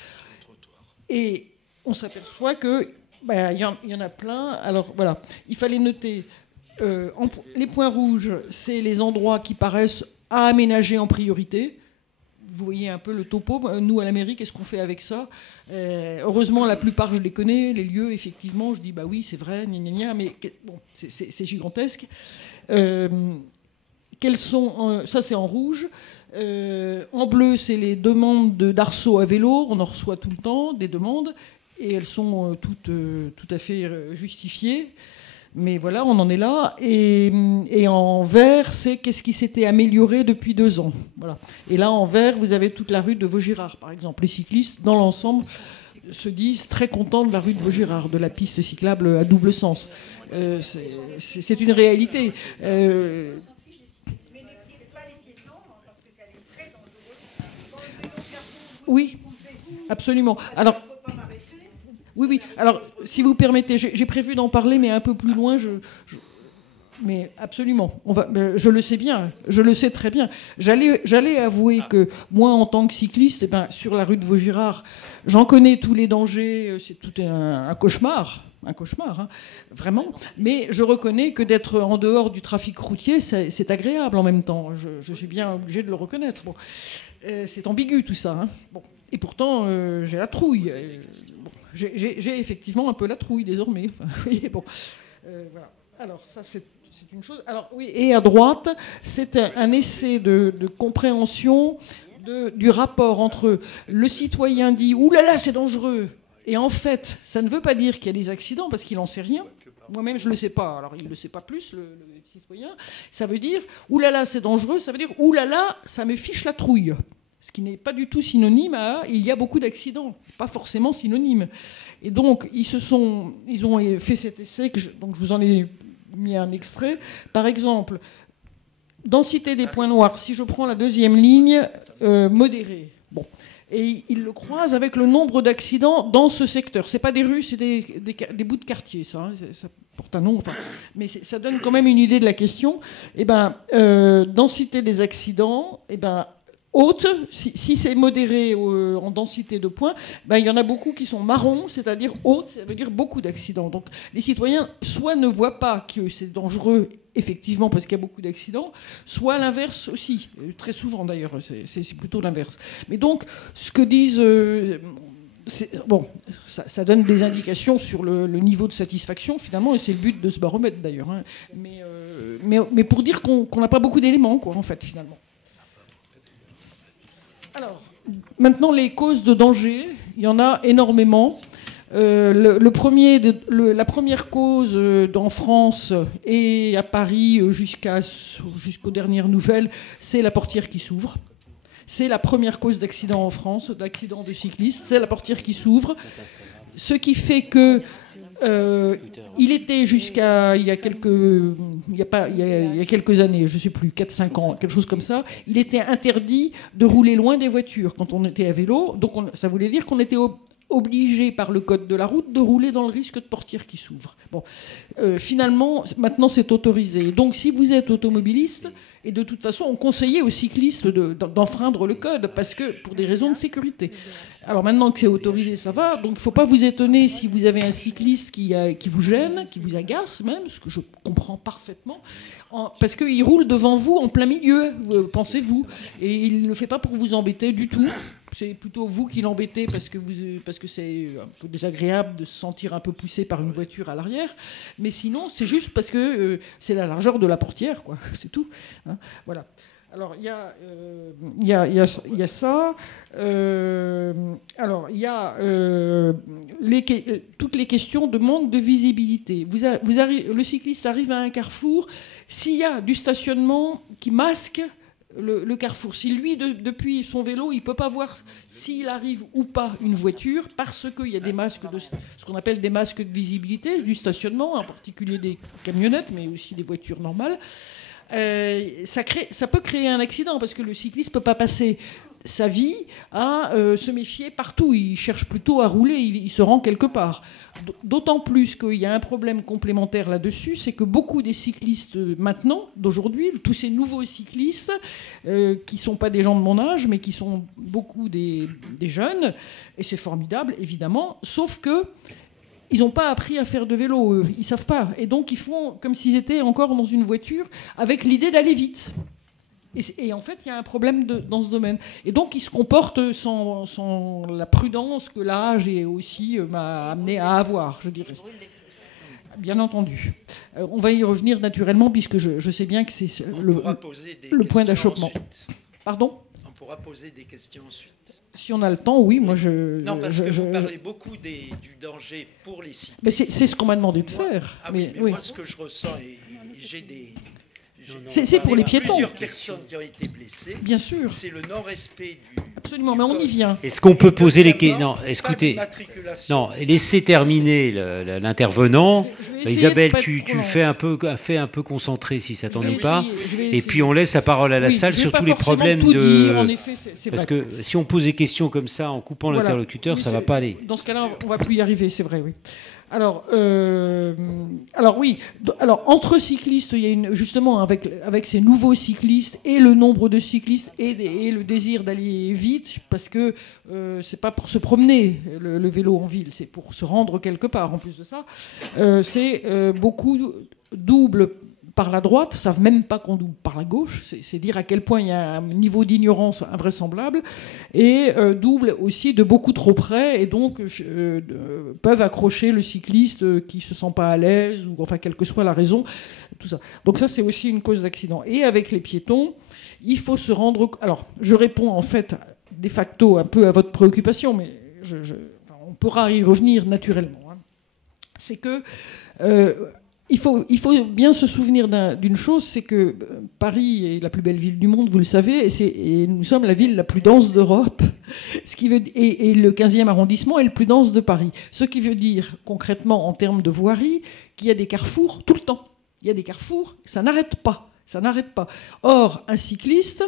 Et on s'aperçoit que il y en a plein. Alors voilà, il fallait noter les points rouges, c'est les endroits qui paraissent à aménager en priorité. vous voyez un peu le topo. Nous, à la mairie, qu'est-ce qu'on fait avec ça? Heureusement, la plupart, je les connais, les lieux, effectivement. Je dis, bah oui, c'est vrai, gna, gna, gna, mais bon, c'est gigantesque. Quels sont, ça, c'est en rouge. En bleu, c'est les demandes d'arceaux à vélo. On en reçoit tout le temps, des demandes, et elles sont toutes tout à fait justifiées. Mais voilà, on en est là. Et en vert, c'est qu'est-ce qui s'était amélioré depuis 2 ans. Voilà. Et là, en vert, vous avez toute la rue de Vaugirard, par exemple. Les cyclistes, dans l'ensemble, se disent très contents de la rue de Vaugirard, de la piste cyclable à double sens. C'est une réalité. Oui, absolument. Alors, oui. Alors, si vous permettez, j'ai prévu d'en parler, mais un peu plus loin. Mais absolument. Je le sais bien. Je le sais très bien. J'allais avouer que moi, en tant que cycliste, sur la rue de Vaugirard, j'en connais tous les dangers. C'est tout un cauchemar. Un cauchemar, hein, vraiment. Mais je reconnais que d'être en dehors du trafic routier, c'est agréable en même temps. Je suis bien obligé de le reconnaître. Bon. C'est ambigu tout ça. Hein. Bon. Et pourtant, j'ai la trouille. Bon. J'ai effectivement un peu la trouille désormais. Enfin, oui, bon. Voilà. Alors, ça, c'est une chose. Alors, oui, et à droite, c'est un essai de compréhension du rapport entre le citoyen dit « Ouh là là, c'est dangereux !» Et en fait, ça ne veut pas dire qu'il y a des accidents, parce qu'il n'en sait rien. Moi-même, je ne le sais pas. Alors, il ne le sait pas plus, le citoyen. Ça veut dire « Ouh là là, c'est dangereux !» Ça veut dire « Ouh là là, ça me fiche la trouille !» Ce qui n'est pas du tout synonyme à « il y a beaucoup d'accidents ». Pas forcément synonyme. Et donc, ils ont fait cet essai, donc je vous en ai mis un extrait. Par exemple, densité des points noirs. Si je prends la 2e ligne, modérée. Bon. Et ils le croisent avec le nombre d'accidents dans ce secteur. C'est pas des rues, c'est des bouts de quartier, ça. Hein. Ça porte un nom, enfin, mais ça donne quand même une idée de la question. Densité des accidents, haute, si c'est modéré en densité de points, il y en a beaucoup qui sont marrons, c'est-à-dire haute, ça veut dire beaucoup d'accidents. Donc les citoyens soit ne voient pas que c'est dangereux, effectivement, parce qu'il y a beaucoup d'accidents, soit l'inverse aussi, très souvent d'ailleurs, c'est plutôt l'inverse. Mais donc, ce que disent... bon, ça donne des indications sur le niveau de satisfaction, finalement, et c'est le but de ce baromètre, d'ailleurs. Hein. Mais pour dire qu'on n'a pas beaucoup d'éléments, quoi, en fait, finalement. Alors, maintenant, les causes de danger, il y en a énormément. La première cause en France et à Paris jusqu'aux dernières nouvelles, c'est la portière qui s'ouvre. C'est la première cause d'accident en France, d'accident de cyclistes, c'est la portière qui s'ouvre. Ce qui fait que il était jusqu'à il y a quelques années, je ne sais plus, 4-5 ans, quelque chose comme ça, il était interdit de rouler loin des voitures quand on était à vélo. Donc ça voulait dire qu'on était obligé par le code de la route de rouler dans le risque de portière qui s'ouvre. Bon, finalement, maintenant c'est autorisé. Donc si vous êtes automobiliste, et de toute façon on conseillait aux cyclistes d'enfreindre le code, parce que pour des raisons de sécurité. Alors maintenant que c'est autorisé, ça va. Donc il ne faut pas vous étonner si vous avez un cycliste qui vous gêne, qui vous agace même, ce que je comprends parfaitement, parce qu'il roule devant vous en plein milieu, pensez-vous. Et il ne le fait pas pour vous embêter du tout. C'est plutôt vous qui l'embêtez parce que c'est un peu désagréable de se sentir un peu poussé par une voiture à l'arrière. Mais sinon, c'est juste parce que c'est la largeur de la portière, quoi. C'est tout. Hein, voilà. Alors, il y a ça. Alors, il y a toutes les questions de manque de visibilité. Le cycliste arrive à un carrefour. S'il y a du stationnement qui masque le carrefour, si lui, depuis son vélo, il ne peut pas voir s'il arrive ou pas une voiture, parce qu'il y a des masques, ce qu'on appelle des masques de visibilité, du stationnement, en particulier des camionnettes, mais aussi des voitures normales, ça peut créer un accident, parce que le cycliste ne peut pas passer sa vie à se méfier partout. Il cherche plutôt à rouler, il se rend quelque part. D'autant plus qu'il y a un problème complémentaire là-dessus, c'est que beaucoup des cyclistes maintenant, d'aujourd'hui, tous ces nouveaux cyclistes, qui ne sont pas des gens de mon âge, mais qui sont beaucoup des jeunes, et c'est formidable, évidemment, sauf que ils n'ont pas appris à faire de vélo, eux. Ils ne savent pas. Et donc, ils font comme s'ils étaient encore dans une voiture avec l'idée d'aller vite. Et en fait, il y a un problème dans ce domaine. Et donc, il se comporte sans la prudence que l'âge aussi m'a amené à avoir, je dirais. Bien entendu. On va y revenir naturellement, puisque je sais bien que c'est le point d'achoppement. Pardon ? On pourra poser des questions ensuite. Si on a le temps, oui. Moi, non, parce que vous parlez beaucoup du danger pour les cyclistes. Mais c'est ce qu'on m'a demandé de faire. Mais moi, ce que je ressens, et j'ai des... C'est pour les piétons. Plusieurs personnes qui ont été blessées. Bien sûr. C'est le non-respect du... Absolument, mais on y vient. Est-ce qu'on peut poser les questions? Non, écoutez. Non, laissez terminer l'intervenant. Isabelle, tu fais un peu concentré si ça t'ennuie pas. Et puis on laisse la parole à la salle sur tous les problèmes de... Parce que si on pose des questions comme ça en coupant l'interlocuteur, ça ne va pas aller. Dans ce cas-là, on ne va plus y arriver, c'est vrai, oui. Alors oui. Alors entre cyclistes, il y a justement avec ces nouveaux cyclistes et le nombre de cyclistes et le désir d'aller vite, parce que c'est pas pour se promener le vélo en ville, c'est pour se rendre quelque part. En plus de ça, c'est beaucoup double par la droite, savent même pas qu'on double par la gauche. C'est dire à quel point il y a un niveau d'ignorance invraisemblable. Et double aussi de beaucoup trop près, et donc peuvent accrocher le cycliste qui se sent pas à l'aise, ou enfin quelle que soit la raison, tout ça. Donc ça, c'est aussi une cause d'accident. Et avec les piétons, il faut se rendre... Alors, je réponds en fait de facto un peu à votre préoccupation, mais on pourra y revenir naturellement. Hein. C'est que... Il faut bien se souvenir d'une chose, c'est que Paris est la plus belle ville du monde, vous le savez, et nous sommes la ville la plus dense d'Europe, et le 15e arrondissement est le plus dense de Paris. Ce qui veut dire concrètement en termes de voirie qu'il y a des carrefours tout le temps. Il y a des carrefours, ça n'arrête pas. Ça n'arrête pas. Or, un cycliste,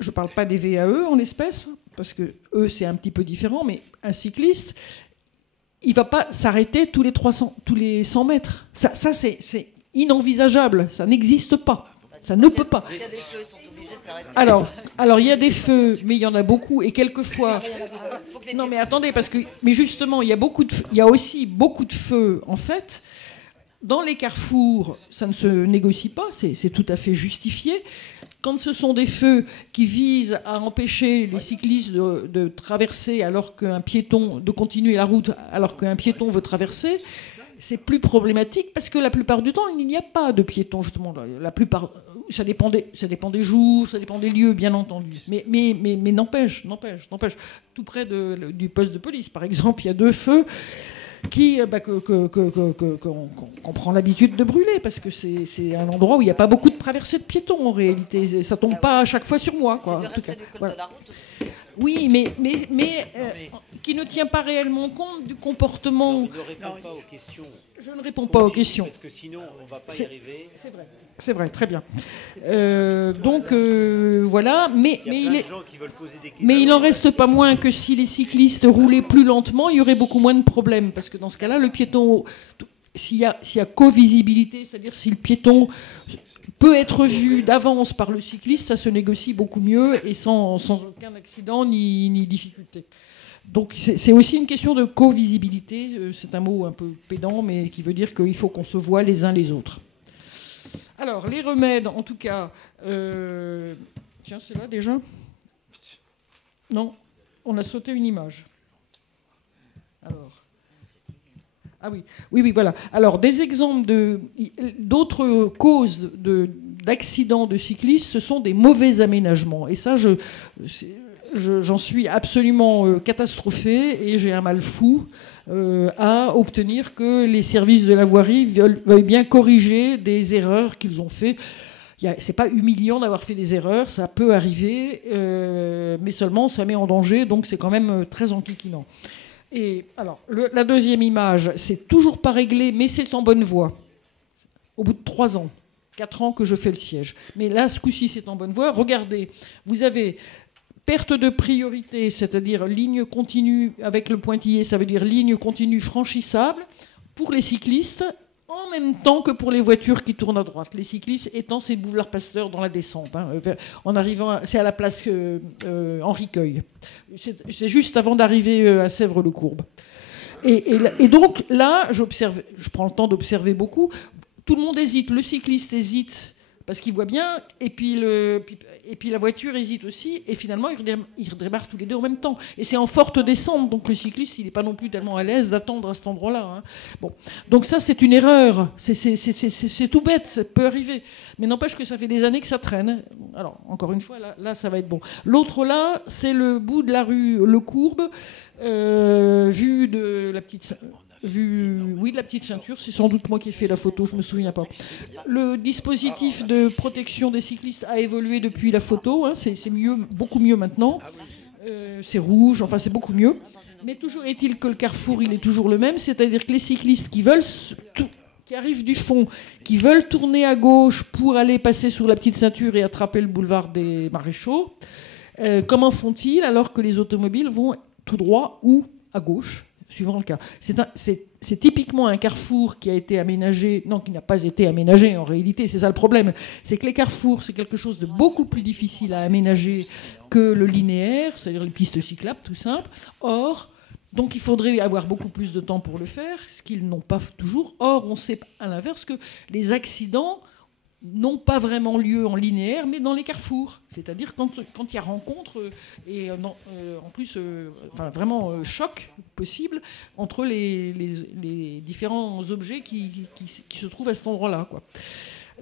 je ne parle pas des VAE en l'espèce, parce que eux c'est un petit peu différent, mais un cycliste... il ne va pas s'arrêter tous les 100 mètres. Ça c'est inenvisageable. Ça n'existe pas. Ça ne peut pas. Alors, il y a des feux, mais il y en a beaucoup. Et quelquefois... Non, mais attendez, parce que... Mais justement, il y a aussi beaucoup de feux, en fait. Dans les carrefours, ça ne se négocie pas. C'est tout à fait justifié. Quand ce sont des feux qui visent à empêcher les cyclistes de traverser alors qu'un piéton, de continuer la route alors qu'un piéton veut traverser, c'est plus problématique parce que la plupart du temps, il n'y a pas de piétons, justement. La plupart, ça dépend des jours, ça dépend des lieux, bien entendu. Mais n'empêche. Tout près du poste de police, par exemple, il y a 2 feux qu'on prend l'habitude de brûler, parce que c'est un endroit où il n'y a pas beaucoup de traversées de piétons en réalité. Ça tombe pas à chaque fois sur moi, quoi. En tout cas, voilà. Oui, mais qui ne tient pas réellement compte du comportement. Je ne réponds pas aux questions. Parce que sinon, on ne va pas y arriver. C'est vrai, très bien. Voilà, mais il n'en reste pas moins que si les cyclistes roulaient plus lentement, il y aurait beaucoup moins de problèmes. Parce que dans ce cas-là, le piéton, s'il y a co-visibilité, c'est-à-dire si le piéton peut être vu d'avance par le cycliste, ça se négocie beaucoup mieux et sans aucun accident ni difficulté. Donc c'est aussi une question de co-visibilité. C'est un mot un peu pédant, mais qui veut dire qu'il faut qu'on se voit les uns les autres. Alors, les remèdes, en tout cas... Tiens, c'est là déjà ? Non, on a sauté une image. Alors... Ah oui, voilà. Alors, des exemples d'autres causes d'accidents de cyclistes, ce sont des mauvais aménagements. Et ça, j'en suis absolument catastrophée et j'ai un mal fou à obtenir que les services de la voirie veuillent bien corriger des erreurs qu'ils ont fait. C'est pas humiliant d'avoir fait des erreurs, ça peut arriver, mais seulement ça met en danger, donc c'est quand même très enquiquinant. Et alors, la deuxième image, c'est toujours pas réglé, mais c'est en bonne voie. Au bout de 3 ans, 4 ans que je fais le siège. Mais là, ce coup-ci, c'est en bonne voie. Regardez, vous avez perte de priorité, c'est-à-dire ligne continue avec le pointillé, ça veut dire ligne continue franchissable pour les cyclistes, en même temps que pour les voitures qui tournent à droite. Les cyclistes étant c'est le boulevard Pasteur dans la descente. En arrivant, c'est à la place Henri Queuille. C'est juste avant d'arriver à Sèvres-le-Courbe. Et donc là, je prends le temps d'observer beaucoup. Tout le monde hésite. Le cycliste hésite parce qu'il voit bien, et puis la voiture hésite aussi, et finalement ils redémarrent tous les deux en même temps. Et c'est en forte descente, donc le cycliste il n'est pas non plus tellement à l'aise d'attendre à cet endroit-là. Hein. Bon. Donc ça c'est une erreur, c'est tout bête, ça peut arriver. Mais n'empêche que ça fait des années que ça traîne. Alors encore une fois, là ça va être bon. L'autre là, c'est le bout de la rue Le Courbe, vu de la petite... de la petite ceinture, c'est sans doute moi qui ai fait la photo, je me souviens pas. Le dispositif de protection des cyclistes a évolué depuis la photo, hein, c'est mieux, beaucoup mieux maintenant. C'est rouge, enfin c'est beaucoup mieux. Mais toujours est-il que le carrefour il est toujours le même, c'est-à-dire que les cyclistes qui arrivent du fond, qui veulent tourner à gauche pour aller passer sur la petite ceinture et attraper le boulevard des Maréchaux, comment font-ils alors que les automobiles vont tout droit ou à gauche, suivant le cas. C'est typiquement un carrefour qui a été aménagé, non, qui n'a pas été aménagé en réalité, c'est ça le problème. C'est que les carrefours, c'est quelque chose de beaucoup plus difficile à aménager que le linéaire, c'est-à-dire les pistes cyclables, tout simple. Or, donc il faudrait avoir beaucoup plus de temps pour le faire, ce qu'ils n'ont pas toujours. Or, on sait à l'inverse que les accidents n'ont pas vraiment lieu en linéaire, mais dans les carrefours. C'est-à-dire quand il y a rencontre et en plus vraiment choc possible entre les différents objets qui se trouvent à cet endroit-là, quoi.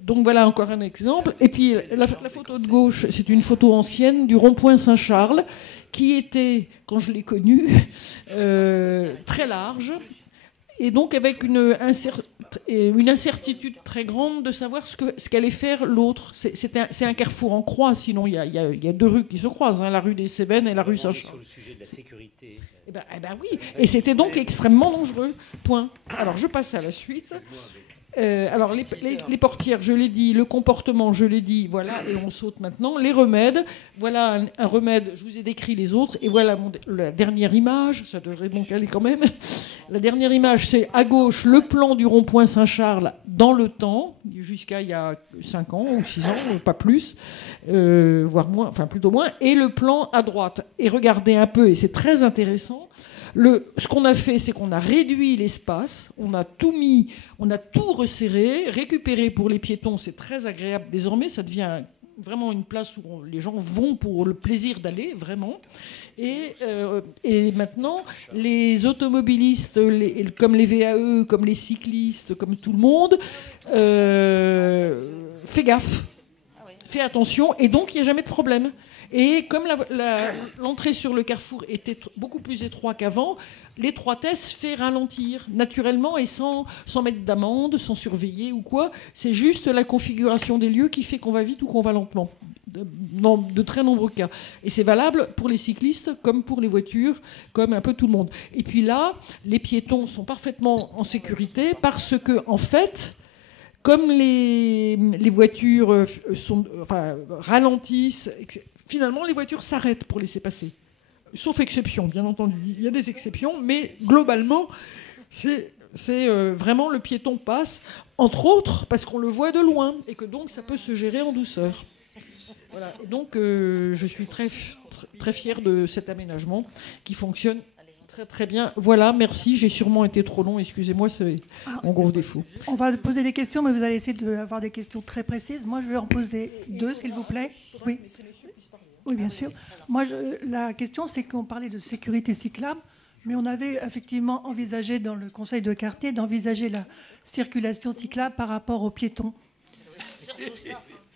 Donc voilà encore un exemple. Et puis la photo de gauche, c'est une photo ancienne du rond-point Saint-Charles, qui était, quand je l'ai connu, très large, et donc avec une incertitude très grande de savoir ce qu'allait faire l'autre. C'est un carrefour en croix, sinon il y a deux rues qui se croisent, hein, la rue des Cévennes et la rue Saint-Charles. Sur le sujet de la sécurité. Eh ben oui, et c'était donc extrêmement dangereux. Point. Alors je passe à la suite. Alors les portières, je l'ai dit, le comportement, je l'ai dit, voilà, et on saute maintenant. Les remèdes, voilà un remède, je vous ai décrit les autres, et voilà la dernière image, ça devrait donc aller quand même. La dernière image, c'est à gauche le plan du rond-point Saint-Charles dans le temps, jusqu'à il y a 5 ans ou 6 ans, pas plus, voire moins, enfin plutôt moins, et le plan à droite. Et regardez un peu, et c'est très intéressant. Ce qu'on a fait, c'est qu'on a réduit l'espace, on a tout mis, on a tout resserré, récupéré pour les piétons, c'est très agréable désormais, ça devient vraiment une place où les gens vont pour le plaisir d'aller, vraiment. Et maintenant, les automobilistes, comme les VAE, comme les cyclistes, comme tout le monde, fait gaffe, fait attention, et donc il n'y a jamais de problème. Et comme l'entrée sur le carrefour était beaucoup plus étroite qu'avant, l'étroitesse fait ralentir naturellement et sans mettre d'amende, sans surveiller ou quoi. C'est juste la configuration des lieux qui fait qu'on va vite ou qu'on va lentement, dans de très nombreux cas. Et c'est valable pour les cyclistes comme pour les voitures, comme un peu tout le monde. Et puis là, les piétons sont parfaitement en sécurité parce que, en fait, comme les voitures ralentissent, finalement, les voitures s'arrêtent pour laisser passer. Sauf exception, bien entendu. Il y a des exceptions, mais globalement, c'est vraiment le piéton passe, entre autres, parce qu'on le voit de loin, et que donc ça peut se gérer en douceur. Voilà. Et donc, je suis très, très fière de cet aménagement qui fonctionne très, très bien. Voilà, merci. J'ai sûrement été trop long. Excusez-moi, c'est mon gros défaut. On va poser des questions, mais vous allez essayer d'avoir des questions très précises. Moi, je vais en poser 2, s'il vous plaît. Oui. Oui, bien sûr. Moi, la question, c'est qu'on parlait de sécurité cyclable, mais on avait effectivement envisagé dans le conseil de quartier d'envisager la circulation cyclable par rapport aux piétons.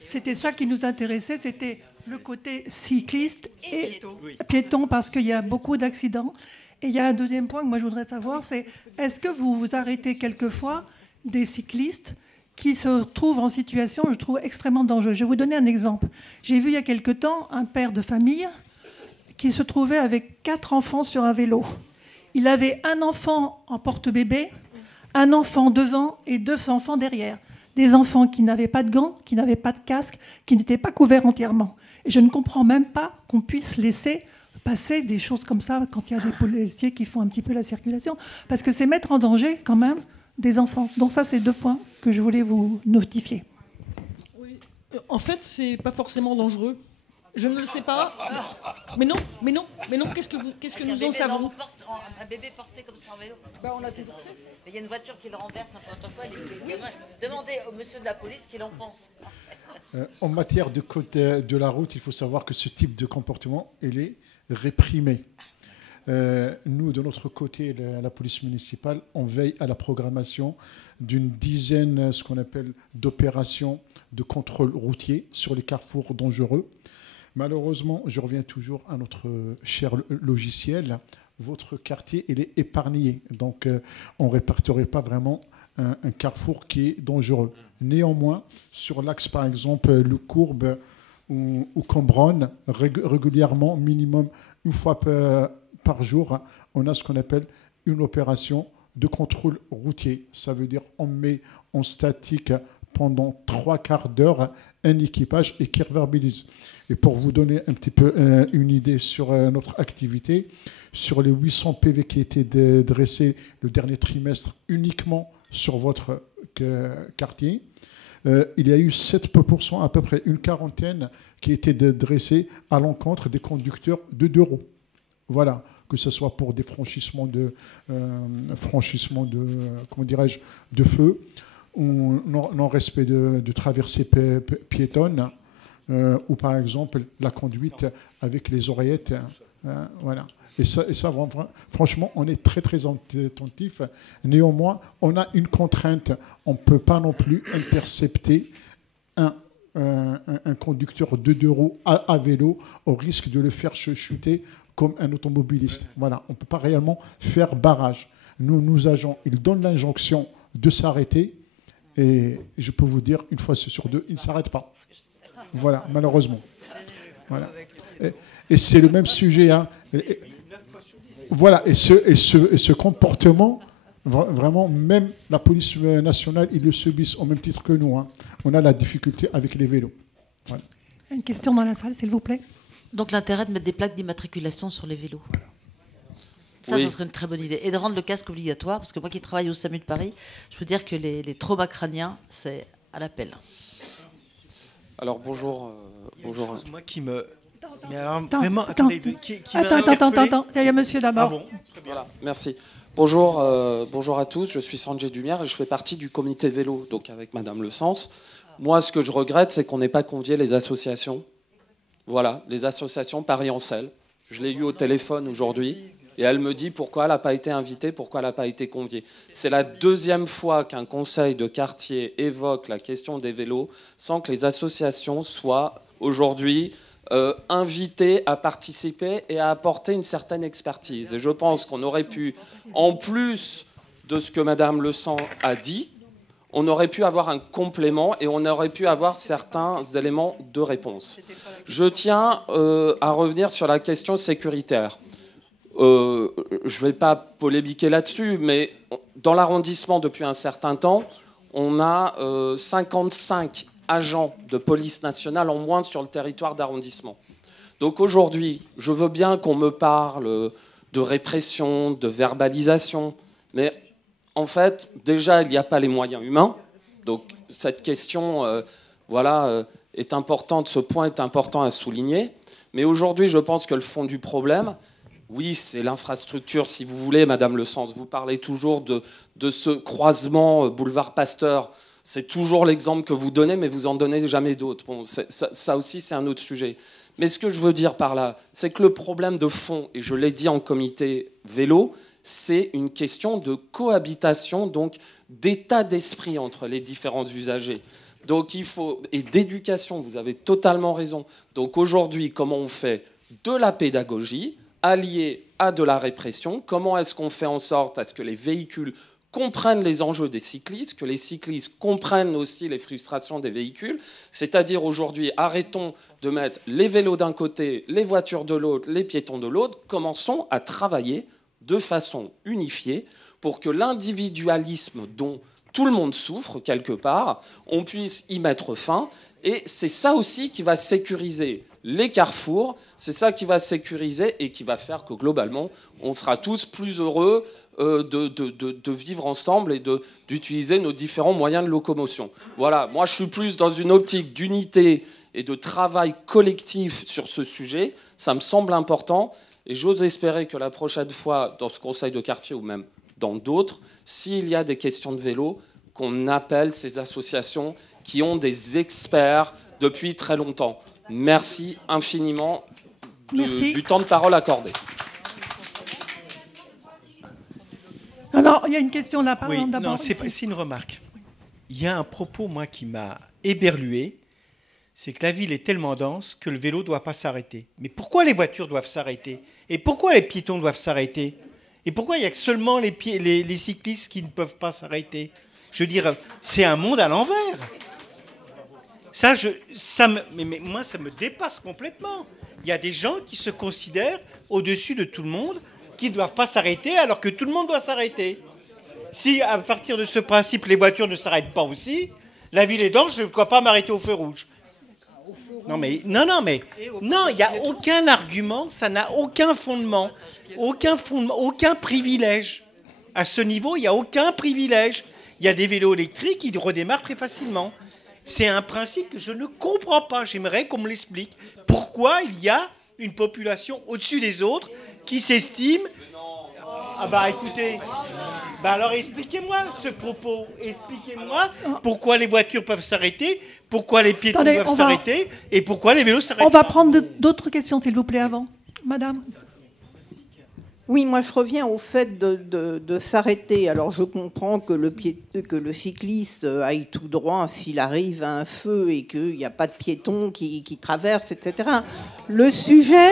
C'était ça qui nous intéressait, c'était le côté cycliste et piéton, parce qu'il y a beaucoup d'accidents. Et il y a un deuxième point que moi je voudrais savoir, c'est est-ce que vous vous arrêtez quelquefois des cyclistes qui se trouvent en situation, je trouve, extrêmement dangereuse. Je vais vous donner un exemple. J'ai vu il y a quelque temps un père de famille qui se trouvait avec 4 enfants sur un vélo. Il avait un enfant en porte-bébé, un enfant devant et 2 enfants derrière. Des enfants qui n'avaient pas de gants, qui n'avaient pas de casque, qui n'étaient pas couverts entièrement. Et je ne comprends même pas qu'on puisse laisser passer des choses comme ça quand il y a des policiers qui font un petit peu la circulation, parce que c'est mettre en danger quand même des enfants. Donc ça, c'est 2 points que je voulais vous notifier. Oui. En fait, c'est pas forcément dangereux. Je ne le sais pas. Mais non, qu'est-ce que nous en savons? Un bébé porté comme ça en vélo. On a toujours fait. Il y a une voiture qui le renverse n'importe quoi. Demandez au monsieur de la police qu'il en pense. En matière de code de la route, il faut savoir que ce type de comportement, il est réprimé. Nous, de notre côté, la police municipale, on veille à la programmation d'une dizaine, ce qu'on appelle, d'opérations de contrôle routier sur les carrefours dangereux. Malheureusement, je reviens toujours à notre cher logiciel. Votre quartier, il est épargné. Donc, on ne répertorierait pas vraiment un carrefour qui est dangereux. Néanmoins, sur l'axe, par exemple, Le Courbe ou Cambronne, régulièrement, minimum une fois par jour, on a ce qu'on appelle une opération de contrôle routier. Ça veut dire on met en statique pendant 3/4 d'heure un équipage et qui reverbalise. Et pour vous donner un petit peu une idée sur notre activité, sur les 800 PV qui étaient dressés le dernier trimestre uniquement sur votre quartier, il y a eu 7%, à peu près une quarantaine, qui étaient dressés à l'encontre des conducteurs de 2 roues. Voilà, que ce soit pour des franchissements de comment dirais-je, de feu, ou non-respect de traversées piétonnes, ou par exemple la conduite avec les oreillettes. Voilà. Et ça, franchement, on est très, très attentif. Néanmoins, on a une contrainte. On ne peut pas non plus intercepter un conducteur de 2 roues à vélo au risque de le faire chuter comme un automobiliste. Voilà, on ne peut pas réellement faire barrage. Nos agents, ils donnent l'injonction de s'arrêter et je peux vous dire, une fois sur 2, ils ne s'arrêtent pas. Voilà, malheureusement. Voilà. Et c'est le même sujet. Hein. Voilà, et ce comportement, vraiment, même la police nationale, ils le subissent au même titre que nous. Hein. On a la difficulté avec les vélos. Voilà. Une question dans la salle, s'il vous plaît. Donc l'intérêt de mettre des plaques d'immatriculation sur les vélos. Ça, ce serait une très bonne idée. Et de rendre le casque obligatoire, parce que moi qui travaille au SAMU de Paris, je peux dire que les traumas crâniens, c'est à l'appel. Alors bonjour. Bonjour. Moi qui me... Mais alors, Attends, vraiment, attends. attendez, Attends. Il y a monsieur d'abord. Ah bon, voilà, merci. Bonjour à tous, je suis Sanjay Dumière et je fais partie du comité vélo, donc avec Madame Le Sens. Moi, ce que je regrette, c'est qu'on n'ait pas convié les associations. Voilà, les associations Paris-Ancel. Je l'ai eu au téléphone aujourd'hui et elle me dit pourquoi elle n'a pas été invitée, pourquoi elle n'a pas été conviée. C'est la 2e fois qu'un conseil de quartier évoque la question des vélos sans que les associations soient aujourd'hui invitées à participer et à apporter une certaine expertise. Et je pense qu'on aurait pu, en plus de ce que Madame Le Sens a dit, on aurait pu avoir un complément et on aurait pu avoir certains éléments de réponse. Je tiens à revenir sur la question sécuritaire. Je ne vais pas polémiquer là-dessus, mais dans l'arrondissement, depuis un certain temps, on a 55 agents de police nationale en moins sur le territoire d'arrondissement. Donc aujourd'hui, je veux bien qu'on me parle de répression, de verbalisation, mais en fait, déjà, il n'y a pas les moyens humains. Donc cette question est importante, ce point est important à souligner. Mais aujourd'hui, je pense que le fond du problème, oui, c'est l'infrastructure, si vous voulez, Madame Le Sens. Vous parlez toujours de ce croisement boulevard Pasteur. C'est toujours l'exemple que vous donnez, mais vous n'en donnez jamais d'autres. Bon, ça aussi, c'est un autre sujet. Mais ce que je veux dire par là, c'est que le problème de fond, et je l'ai dit en comité vélo, c'est une question de cohabitation, donc d'état d'esprit entre les différents usagers. Donc il faut, et d'éducation, vous avez totalement raison. Donc aujourd'hui, comment on fait de la pédagogie alliée à de la répression? Comment est-ce qu'on fait en sorte à ce que les véhicules comprennent les enjeux des cyclistes, que les cyclistes comprennent aussi les frustrations des véhicules? C'est-à-dire aujourd'hui, arrêtons de mettre les vélos d'un côté, les voitures de l'autre, les piétons de l'autre. Commençons à travailler de façon unifiée pour que l'individualisme dont tout le monde souffre quelque part, on puisse y mettre fin. Et c'est ça aussi qui va sécuriser les carrefours, c'est ça qui va sécuriser et qui va faire que globalement, on sera tous plus heureux de vivre ensemble et d'utiliser nos différents moyens de locomotion. Voilà, moi je suis plus dans une optique d'unité et de travail collectif sur ce sujet, ça me semble important. Et j'ose espérer que la prochaine fois, dans ce conseil de quartier ou même dans d'autres, s'il y a des questions de vélo, qu'on appelle ces associations qui ont des experts depuis très longtemps. Merci infiniment du temps de parole accordé. Alors, il y a une question là, pardon, Oui, d'abord. non, c'est une remarque. Il y a un propos, moi, qui m'a éberlué, c'est que la ville est tellement dense que le vélo ne doit pas s'arrêter. Mais pourquoi les voitures doivent s'arrêter? Et pourquoi les piétons doivent s'arrêter? Et pourquoi il n'y a que seulement les cyclistes qui ne peuvent pas s'arrêter? Je veux dire, c'est un monde à l'envers. Mais moi, ça me dépasse complètement. Il y a des gens qui se considèrent au-dessus de tout le monde, qui ne doivent pas s'arrêter alors que tout le monde doit s'arrêter. Si, à partir de ce principe, les voitures ne s'arrêtent pas aussi, la ville est dense, je ne dois pas m'arrêter au feu rouge. Non, il n'y a aucun argument, ça n'a aucun fondement, aucun privilège. À ce niveau, il n'y a aucun privilège. Il y a des vélos électriques qui redémarrent très facilement. C'est un principe que je ne comprends pas. J'aimerais qu'on me l'explique. Pourquoi il y a une population au-dessus des autres qui s'estime... Ah bah écoutez, alors expliquez-moi ce propos. Expliquez-moi pourquoi les voitures peuvent s'arrêter, pourquoi les piétons peuvent s'arrêter et pourquoi les vélos s'arrêtent. On va prendre d'autres questions, s'il vous plaît, avant. Madame. Oui, moi je reviens au fait de s'arrêter. Alors je comprends que le cycliste aille tout droit s'il arrive à un feu et qu'il n'y a pas de piéton qui traverse, etc. Le sujet,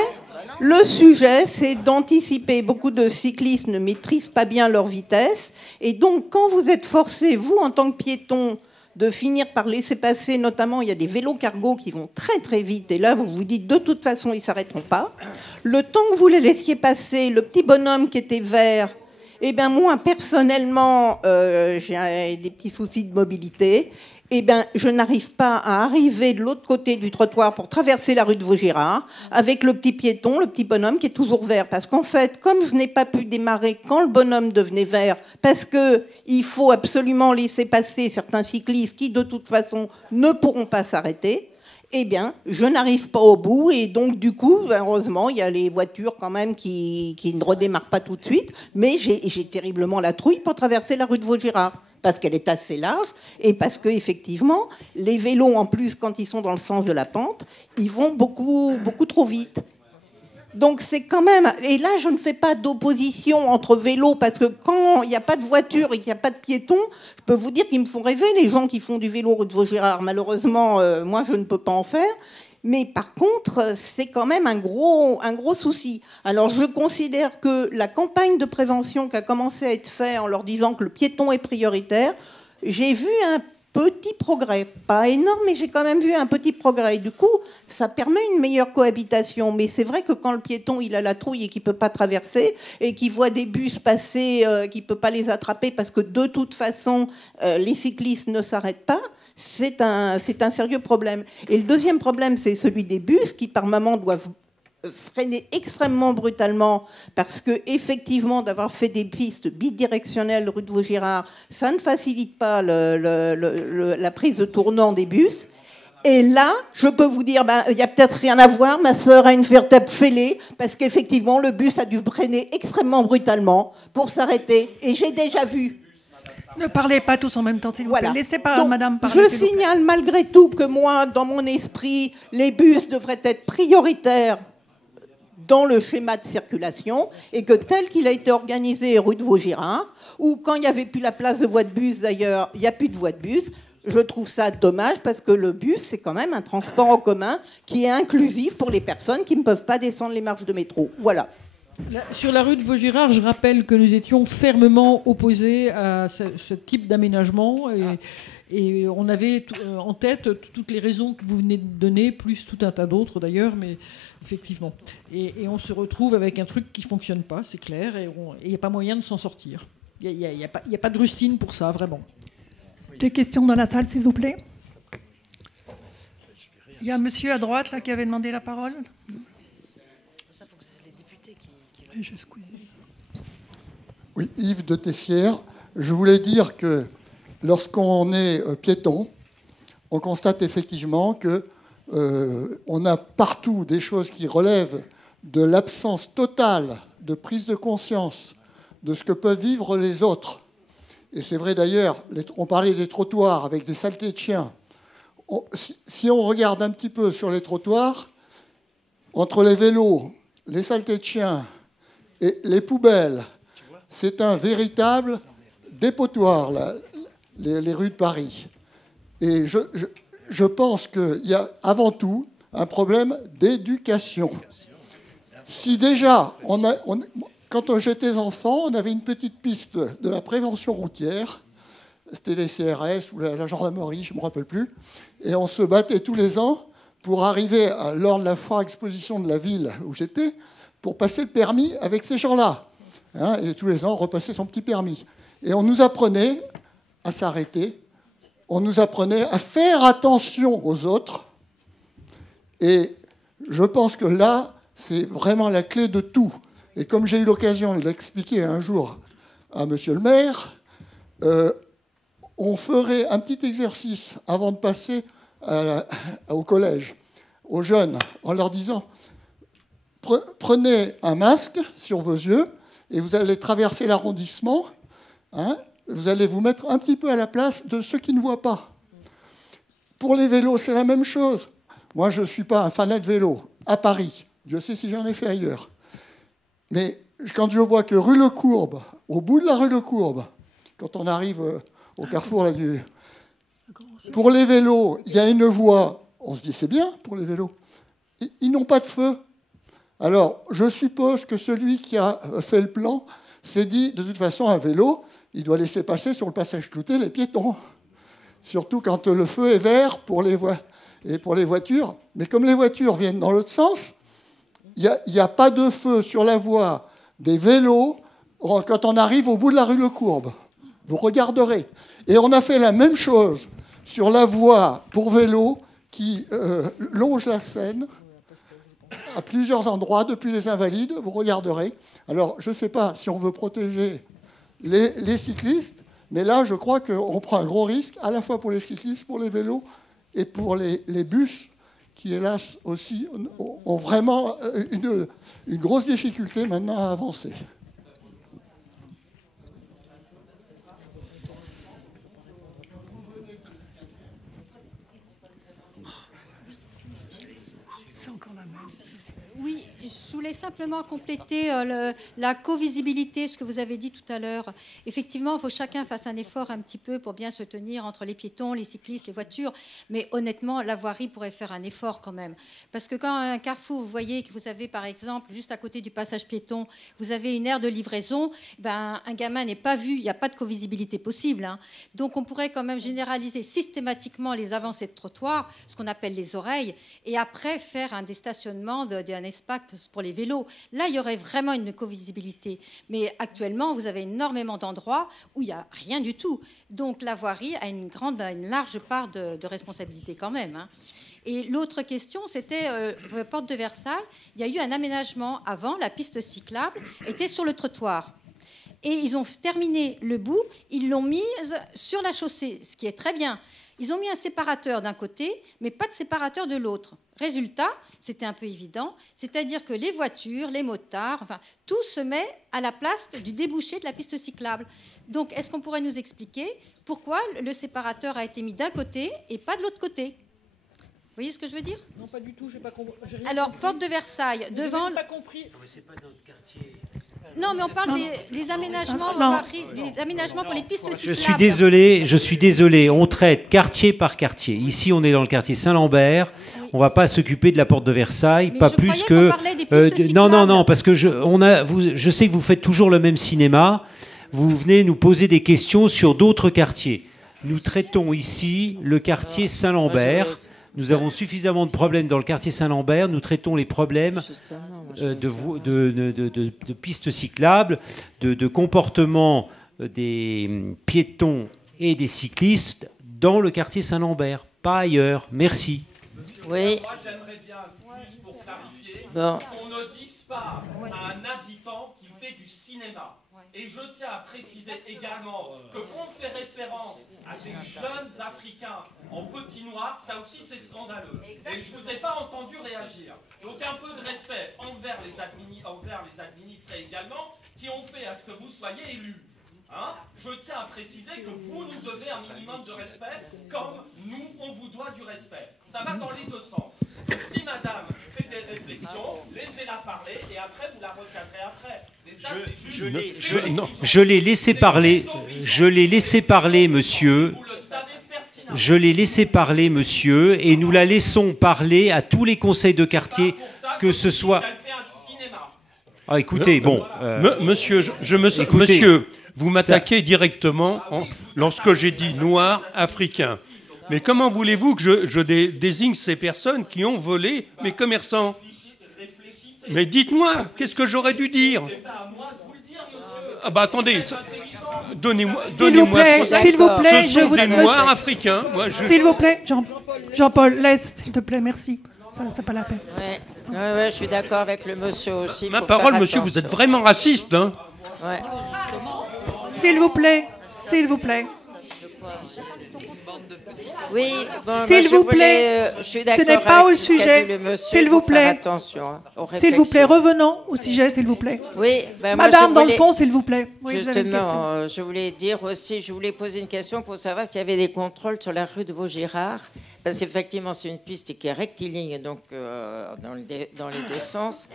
c'est d'anticiper. Beaucoup de cyclistes ne maîtrisent pas bien leur vitesse. Et donc, quand vous êtes forcé, vous, en tant que piéton, de finir par laisser passer, notamment, il y a des vélos cargo qui vont très, très vite. Et là, vous vous dites, de toute façon, ils ne s'arrêteront pas. Le temps que vous les laissiez passer, le petit bonhomme qui était vert, eh bien, moi, personnellement, j'ai des petits soucis de mobilité. Eh bien, je n'arrive pas à arriver de l'autre côté du trottoir pour traverser la rue de Vaugirard avec le petit piéton, le petit bonhomme qui est toujours vert. Parce qu'en fait, comme je n'ai pas pu démarrer quand le bonhomme devenait vert, parce qu'il faut absolument laisser passer certains cyclistes qui, de toute façon, ne pourront pas s'arrêter, eh bien, je n'arrive pas au bout. Et donc, du coup, heureusement, il y a les voitures quand même qui ne redémarrent pas tout de suite. Mais j'ai terriblement la trouille pour traverser la rue de Vaugirard, parce qu'elle est assez large et parce qu'effectivement, les vélos, en plus, quand ils sont dans le sens de la pente, ils vont beaucoup, beaucoup trop vite. Donc c'est quand même... Et là, je ne fais pas d'opposition entre vélos, parce que quand il n'y a pas de voiture et qu'il n'y a pas de piétons, je peux vous dire qu'ils me font rêver, les gens qui font du vélo rue de Vaugirard. Malheureusement, moi, je ne peux pas en faire. Mais par contre, c'est quand même un gros souci. Alors, je considère que la campagne de prévention qui a commencé à être faite en leur disant que le piéton est prioritaire, j'ai vu un petit progrès. Pas énorme, mais j'ai quand même vu un petit progrès. Du coup, ça permet une meilleure cohabitation. Mais c'est vrai que quand le piéton, il a la trouille et qu'il ne peut pas traverser, et qu'il voit des bus passer, qu'il ne peut pas les attraper parce que de toute façon, les cyclistes ne s'arrêtent pas, c'est un sérieux problème. Et le deuxième problème, c'est celui des bus qui, par moment, doivent freiner extrêmement brutalement parce que effectivement d'avoir fait des pistes bidirectionnelles rue de Vaugirard, ça ne facilite pas la prise de tournant des bus. Et là, je peux vous dire, il n'y a peut-être rien à voir, ma sœur a une vertèbre fêlée, parce qu'effectivement, le bus a dû freiner extrêmement brutalement pour s'arrêter. Et j'ai déjà vu... Ne parlez pas tous en même temps, s'il vous plaît. Laissez pas madame parler. Je signale malgré tout que moi, dans mon esprit, les bus devraient être prioritaires dans le schéma de circulation, et que tel qu'il a été organisé rue de Vaugirard, ou quand il n'y avait plus la place de voie de bus d'ailleurs, il n'y a plus de voie de bus, je trouve ça dommage parce que le bus, c'est quand même un transport en commun qui est inclusif pour les personnes qui ne peuvent pas descendre les marches de métro. Voilà. Sur la rue de Vaugirard, je rappelle que nous étions fermement opposés à ce type d'aménagement et on avait en tête toutes les raisons que vous venez de donner, plus tout un tas d'autres d'ailleurs, mais effectivement. Et on se retrouve avec un truc qui ne fonctionne pas, c'est clair, et il n'y a pas moyen de s'en sortir. Il n'y a pas de rustine pour ça, vraiment. Des questions dans la salle, s'il vous plaît. Il y a un monsieur à droite là, qui avait demandé la parole. Oui, Yves de Tessières. Je voulais dire que lorsqu'on est piéton, on constate effectivement que On a partout des choses qui relèvent de l'absence totale de prise de conscience de ce que peuvent vivre les autres. Et c'est vrai d'ailleurs, on parlait des trottoirs avec des saletés de chiens. Si on regarde un petit peu sur les trottoirs, entre les vélos, les saletés de chiens et les poubelles, c'est un véritable dépotoir, là, les rues de Paris. Et je pense qu'il y a avant tout un problème d'éducation. Si déjà, quand j'étais enfant, on avait une petite piste de la prévention routière, c'était les CRS ou la gendarmerie, je ne me rappelle plus, et on se battait tous les ans pour arriver lors de la foire exposition de la ville où j'étais, pour passer le permis avec ces gens-là. Hein, et tous les ans, repasser son petit permis. Et on nous apprenait à s'arrêter, on nous apprenait à faire attention aux autres. Et je pense que là, c'est vraiment la clé de tout. Et comme j'ai eu l'occasion de l'expliquer un jour à monsieur le maire, on ferait un petit exercice avant de passer au collège, aux jeunes, en leur disant « Prenez un masque sur vos yeux et vous allez traverser l'arrondissement, hein, vous allez vous mettre un petit peu à la place de ceux qui ne voient pas. » Pour les vélos, c'est la même chose. Moi, je ne suis pas un fanat de vélo à Paris. Dieu sait si j'en ai fait ailleurs. Mais quand je vois que rue Lecourbe, au bout de la rue Lecourbe, quand on arrive au carrefour là, pour les vélos, il y a une voie, on se dit c'est bien pour les vélos. Ils n'ont pas de feu. Alors, je suppose que celui qui a fait le plan s'est dit, de toute façon, un vélo, il doit laisser passer sur le passage clouté les piétons. Surtout quand le feu est vert pour les voitures. Mais comme les voitures viennent dans l'autre sens, il n'y a pas de feu sur la voie des vélos quand on arrive au bout de la rue Lecourbe. Vous regarderez. Et on a fait la même chose sur la voie pour vélos qui longe la Seine à plusieurs endroits, depuis les Invalides, vous regarderez. Alors, je ne sais pas si on veut protéger les cyclistes, mais là, je crois qu'on prend un gros risque, à la fois pour les cyclistes, pour les vélos et pour les bus, qui, hélas, aussi, ont vraiment une grosse difficulté maintenant à avancer. Oui, je voulais simplement compléter la co-visibilité, ce que vous avez dit tout à l'heure. Effectivement, il faut que chacun fasse un effort un petit peu pour bien se tenir entre les piétons, les cyclistes, les voitures. Mais honnêtement, la voirie pourrait faire un effort quand même. Parce que quand un carrefour, vous voyez que vous avez, par exemple, juste à côté du passage piéton, vous avez une aire de livraison, ben, un gamin n'est pas vu, il n'y a pas de co-visibilité possible. Hein. Donc on pourrait quand même généraliser systématiquement les avancées de trottoir, ce qu'on appelle les oreilles, et après faire un déstationnement d'un espace pour les vélos. Là, il y aurait vraiment une co-visibilité. Mais actuellement, vous avez énormément d'endroits où il n'y a rien du tout. Donc la voirie a une large part de responsabilité quand même. Hein. Et l'autre question, c'était porte de Versailles. Il y a eu un aménagement avant, la piste cyclable était sur le trottoir. Et ils ont terminé le bout, ils l'ont mise sur la chaussée, ce qui est très bien. Ils ont mis un séparateur d'un côté, mais pas de séparateur de l'autre. Résultat, c'était un peu évident, c'est-à-dire que les voitures, les motards, enfin, tout se met à la place du débouché de la piste cyclable. Donc, est-ce qu'on pourrait nous expliquer pourquoi le séparateur a été mis d'un côté et pas de l'autre côté ? Vous voyez ce que je veux dire ? Non, pas du tout, j'ai pas compris. Alors, porte de Versailles, devant... J'ai pas compris. Non, mais c'est pas notre quartier. Non, mais on parle des aménagements, des aménagements pour les pistes cyclables. Je suis désolé, on traite quartier par quartier. Ici, on est dans le quartier Saint-Lambert. Oui. On ne va pas s'occuper de la porte de Versailles, mais pas plus que... Non, parce que je sais que vous faites toujours le même cinéma. Vous venez nous poser des questions sur d'autres quartiers. Nous traitons ici le quartier Saint-Lambert. Nous avons suffisamment de problèmes dans le quartier Saint-Lambert. Nous traitons les problèmes de pistes cyclables, de comportement des piétons et des cyclistes dans le quartier Saint-Lambert, pas ailleurs. Merci. Oui. Moi, j'aimerais bien, juste pour clarifier, qu'on ne dise pas à un habitant qui fait du cinéma Et je tiens à préciser également que quand on fait référence à des jeunes Africains en petit noir, ça aussi c'est scandaleux. Et je ne vous ai pas entendu réagir. Donc un peu de respect envers les administrés également, qui ont fait à ce que vous soyez élus. Hein? Je tiens à préciser que vous nous devez un minimum de respect, comme nous, on vous doit du respect. Ça va dans les deux sens. Donc si madame fait des réflexions, laissez-la parler et après vous la recadrez après. Et ça, je l'ai laissé parler. Je l'ai laissé parler, monsieur. Je l'ai laissé parler, monsieur, et nous la laissons parler à tous les conseils de quartier, que ce soit... Ah, écoutez, bon... Monsieur, écoutez, monsieur, vous m'attaquez directement lorsque j'ai dit noir africain. Mais comment voulez-vous que je désigne ces personnes qui ont volé mes commerçants? Mais dites-moi, qu'est-ce que j'aurais dû dire? Ah bah attendez, donnez-moi... S'il vous plaît, ce sont des noirs africains. S'il vous plaît, Jean-Paul, laisse, s'il te plaît, merci. Ça, c'est pas la peine. Ouais, je suis d'accord avec le monsieur aussi. Ma parole, monsieur, vous êtes vraiment raciste, hein? Ouais. S'il vous plaît, s'il vous plaît. Oui, bon, s'il vous plaît, ce n'est pas au sujet. S'il vous plaît, s'il vous plaît, revenons au sujet, s'il vous plaît. Oui, madame, dans le fond, s'il vous plaît. Oui, justement, je voulais dire aussi, je voulais poser une question pour savoir s'il y avait des contrôles sur la rue de Vaugirard, parce qu'effectivement, c'est une piste qui est rectiligne, donc dans les deux sens,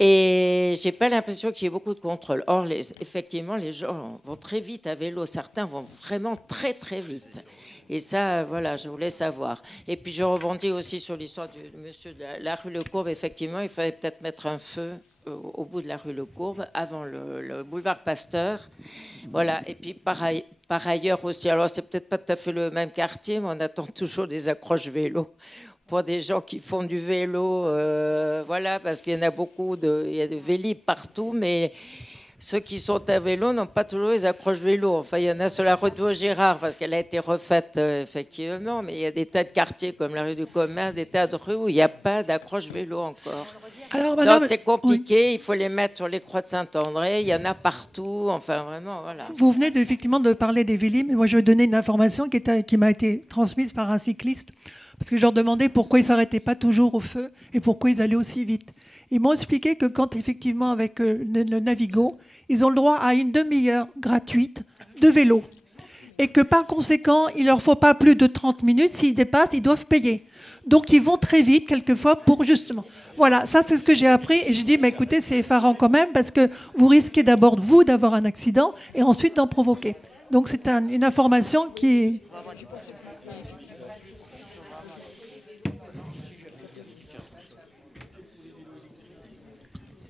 et j'ai pas l'impression qu'il y ait beaucoup de contrôles. Or, effectivement, les gens vont très vite à vélo, certains vont vraiment très très vite. Et ça, voilà, je voulais savoir. Et puis, je rebondis aussi sur l'histoire du monsieur de la rue Le Courbe. Effectivement, il fallait peut-être mettre un feu au bout de la rue Le Courbe, avant le boulevard Pasteur. Voilà. Et puis, par ailleurs aussi, alors, c'est peut-être pas tout à fait le même quartier, mais on attend toujours des accroches vélo pour des gens qui font du vélo. Voilà, parce qu'il y en a beaucoup, il y a des vélib partout, mais... Ceux qui sont à vélo n'ont pas toujours les accroches vélo. Enfin, il y en a sur la rue de Vaugirard parce qu'elle a été refaite, effectivement. Mais il y a des tas de quartiers comme la rue du Commerce, des tas de rues où il n'y a pas d'accroche vélo encore. Alors, madame, donc c'est compliqué. Oui. Il faut les mettre sur les croix de Saint-André. Il y en a partout. Enfin, vraiment, voilà. Vous venez effectivement de parler des Vélib. Mais moi, je vais donner une information qui m'a été transmise par un cycliste. Parce que je leur demandais pourquoi ils ne s'arrêtaient pas toujours au feu et pourquoi ils allaient aussi vite. Ils m'ont expliqué que quand, effectivement, avec le Navigo, ils ont le droit à une demi-heure gratuite de vélo. Et que, par conséquent, il ne leur faut pas plus de 30 minutes. S'ils dépassent, ils doivent payer. Donc, ils vont très vite, quelquefois, pour justement... Voilà, ça, c'est ce que j'ai appris. Et je dis, mais écoutez, c'est effarant quand même, parce que vous risquez d'abord, vous, d'avoir un accident et ensuite d'en provoquer. Donc, c'est une information qui...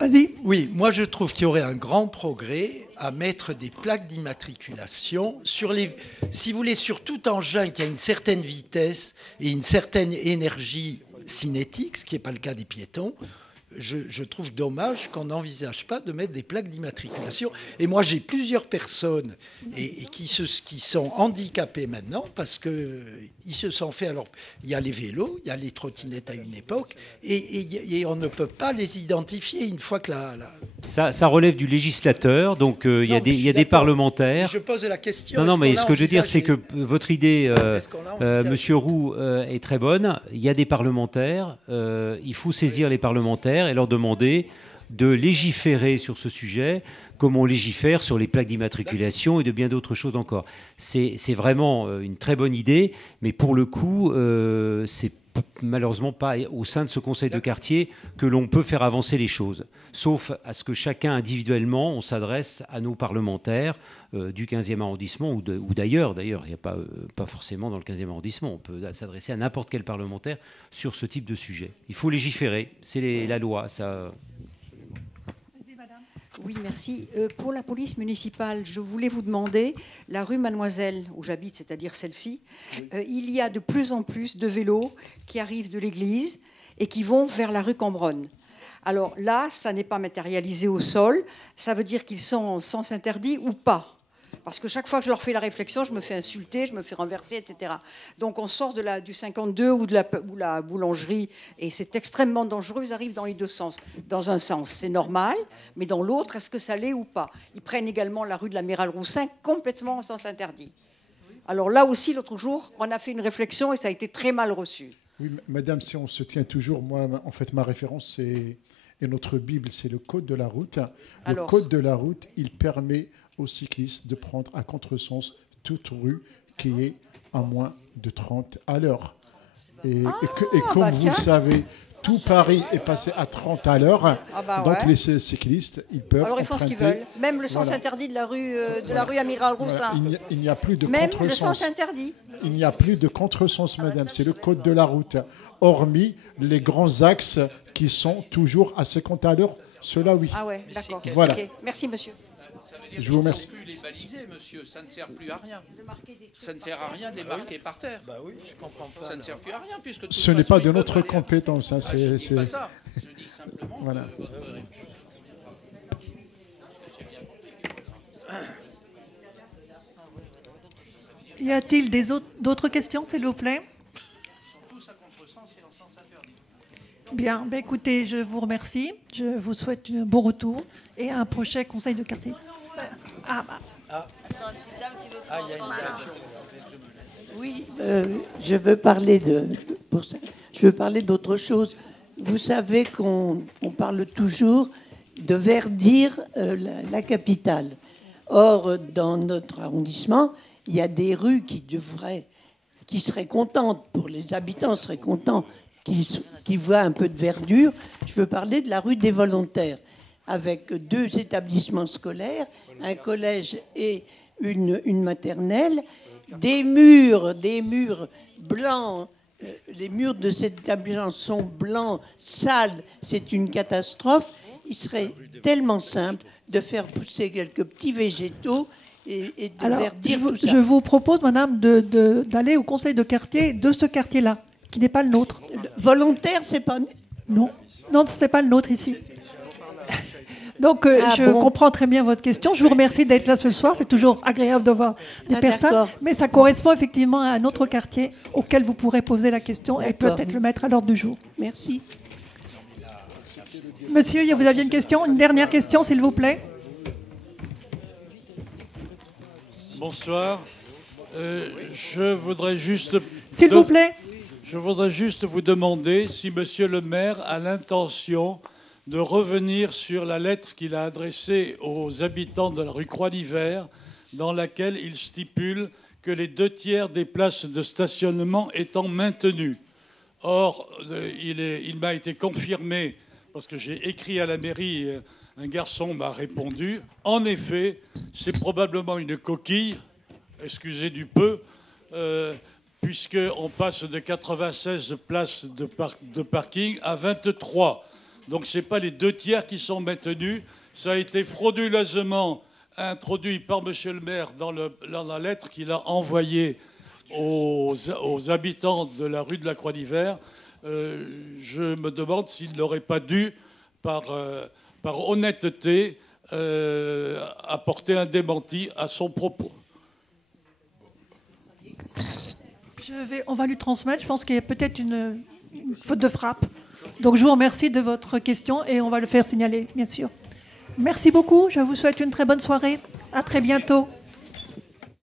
Vas-y. Oui, moi je trouve qu'il y aurait un grand progrès à mettre des plaques d'immatriculation sur les, si vous voulez, sur tout engin qui a une certaine vitesse et une certaine énergie cinétique, ce qui n'est pas le cas des piétons. Je trouve dommage qu'on n'envisage pas de mettre des plaques d'immatriculation. Et moi, j'ai plusieurs personnes qui sont handicapées maintenant parce qu'ils se sont fait... Alors, il y a les vélos, il y a les trottinettes à une époque, et on ne peut pas les identifier une fois que Ça relève du législateur, donc il y a des parlementaires. Je pose la question. Non, mais ce que je veux dire, c'est que votre idée, Monsieur Roux, est très bonne. Il y a des parlementaires, il faut saisir les parlementaires et leur demander de légiférer sur ce sujet, comme on légifère sur les plaques d'immatriculation et de bien d'autres choses encore. C'est vraiment une très bonne idée, mais pour le coup, c'est malheureusement pas au sein de ce conseil de quartier que l'on peut faire avancer les choses, sauf à ce que chacun individuellement, on s'adresse à nos parlementaires du 15e arrondissement ou d'ailleurs, il n'y a pas forcément dans le 15e arrondissement, on peut s'adresser à n'importe quel parlementaire sur ce type de sujet. Il faut légiférer, c'est la loi, ça... Oui, merci. Pour la police municipale, je voulais vous demander, la rue Mademoiselle, où j'habite, c'est-à-dire celle-ci, il y a de plus en plus de vélos qui arrivent de l'église et qui vont vers la rue Cambronne. Alors là, ça n'est pas matérialisé au sol, ça veut dire qu'ils sont en sens interdit ou pas. Parce que chaque fois que je leur fais la réflexion, je me fais insulter, je me fais renverser, etc. Donc on sort du 52 ou de la boulangerie, et c'est extrêmement dangereux, ils arrivent dans les deux sens. Dans un sens, c'est normal, mais dans l'autre, est-ce que ça l'est ou pas? Ils prennent également la rue de l'Amiral Roussin complètement en sens interdit. Alors là aussi, l'autre jour, on a fait une réflexion et ça a été très mal reçu. Oui, madame, si on se tient toujours, moi, en fait, ma référence, c'est notre Bible, c'est le Code de la route. Le Code de la route, il permet aux cyclistes de prendre à contresens toute rue qui est à moins de 30 à l'heure. Et comme vous le savez, tout Paris est passé à 30 à l'heure. Donc les cyclistes, ils peuvent. Alors ils font ce qu'ils veulent. Même le sens interdit de la rue Amiral Roussin. Il n'y a plus de même contresens. Le sens interdit. Il n'y a plus de contresens, madame. C'est le Code de la route. Hormis les grands axes qui sont toujours à 50 à l'heure. Cela, oui. Ah ouais, d'accord. Voilà. Okay. Merci, monsieur. Je vous remercie. On ne peut plus les baliser, monsieur. Ça ne sert plus à rien. Ça ne sert à rien de les marquer par terre. Bah oui, je comprends pas. Ça ne sert plus à rien puisque. Ce n'est pas de notre compétence. Hein, je ne dis pas ça. Je dis simplement voilà. que votre réflexion. Y a-t-il d'autres questions, s'il vous plaît? Bien, ben écoutez, je vous remercie. Je vous souhaite un bon retour et un prochain conseil de quartier. Oui, je veux parler je veux parler d'autre chose. Vous savez qu'on parle toujours de verdir la capitale. Or, dans notre arrondissement, il y a des rues qui seraient contentes, pour les habitants seraient contents, qui voient un peu de verdure. Je veux parler de la rue des Volontaires, avec 2 établissements scolaires, un collège et une maternelle, des murs blancs. Les murs de cet établissement sont blancs, sales, c'est une catastrophe. Il serait tellement simple de faire pousser quelques petits végétaux et de verdir tout ça. Je vous propose, madame, d'aller au conseil de quartier de ce quartier-là, qui n'est pas le nôtre. Volontaire, c'est pas... Non, ce n'est pas le nôtre ici. Donc, je comprends très bien votre question. Je vous remercie d'être là ce soir. C'est toujours agréable de voir des personnes. Mais ça correspond effectivement à un autre quartier auquel vous pourrez poser la question et peut-être le mettre à l'ordre du jour. Merci. Monsieur, vous aviez une question? Une dernière question, s'il vous plaît. Bonsoir. Je voudrais juste... S'il vous plaît. Je voudrais juste vous demander si monsieur le maire a l'intention de revenir sur la lettre qu'il a adressée aux habitants de la rue Croix-l'Hiver, dans laquelle il stipule que les 2/3 des places de stationnement étant maintenues. Or, il m'a été confirmé, parce que j'ai écrit à la mairie, un garçon m'a répondu, en effet, c'est probablement une coquille, excusez du peu, puisqu'on passe de 96 places de parking à 23. Donc ce n'est pas les 2/3 qui sont maintenus. Ça a été frauduleusement introduit par monsieur le maire dans la lettre qu'il a envoyée aux habitants de la rue de la Croix-l'Hiver. Je me demande s'il n'aurait pas dû, par honnêteté, apporter un démenti à son propos. On va lui transmettre. Je pense qu'il y a peut-être une faute de frappe. Donc je vous remercie de votre question et on va le faire signaler, bien sûr. Merci beaucoup. Je vous souhaite une très bonne soirée. À très bientôt.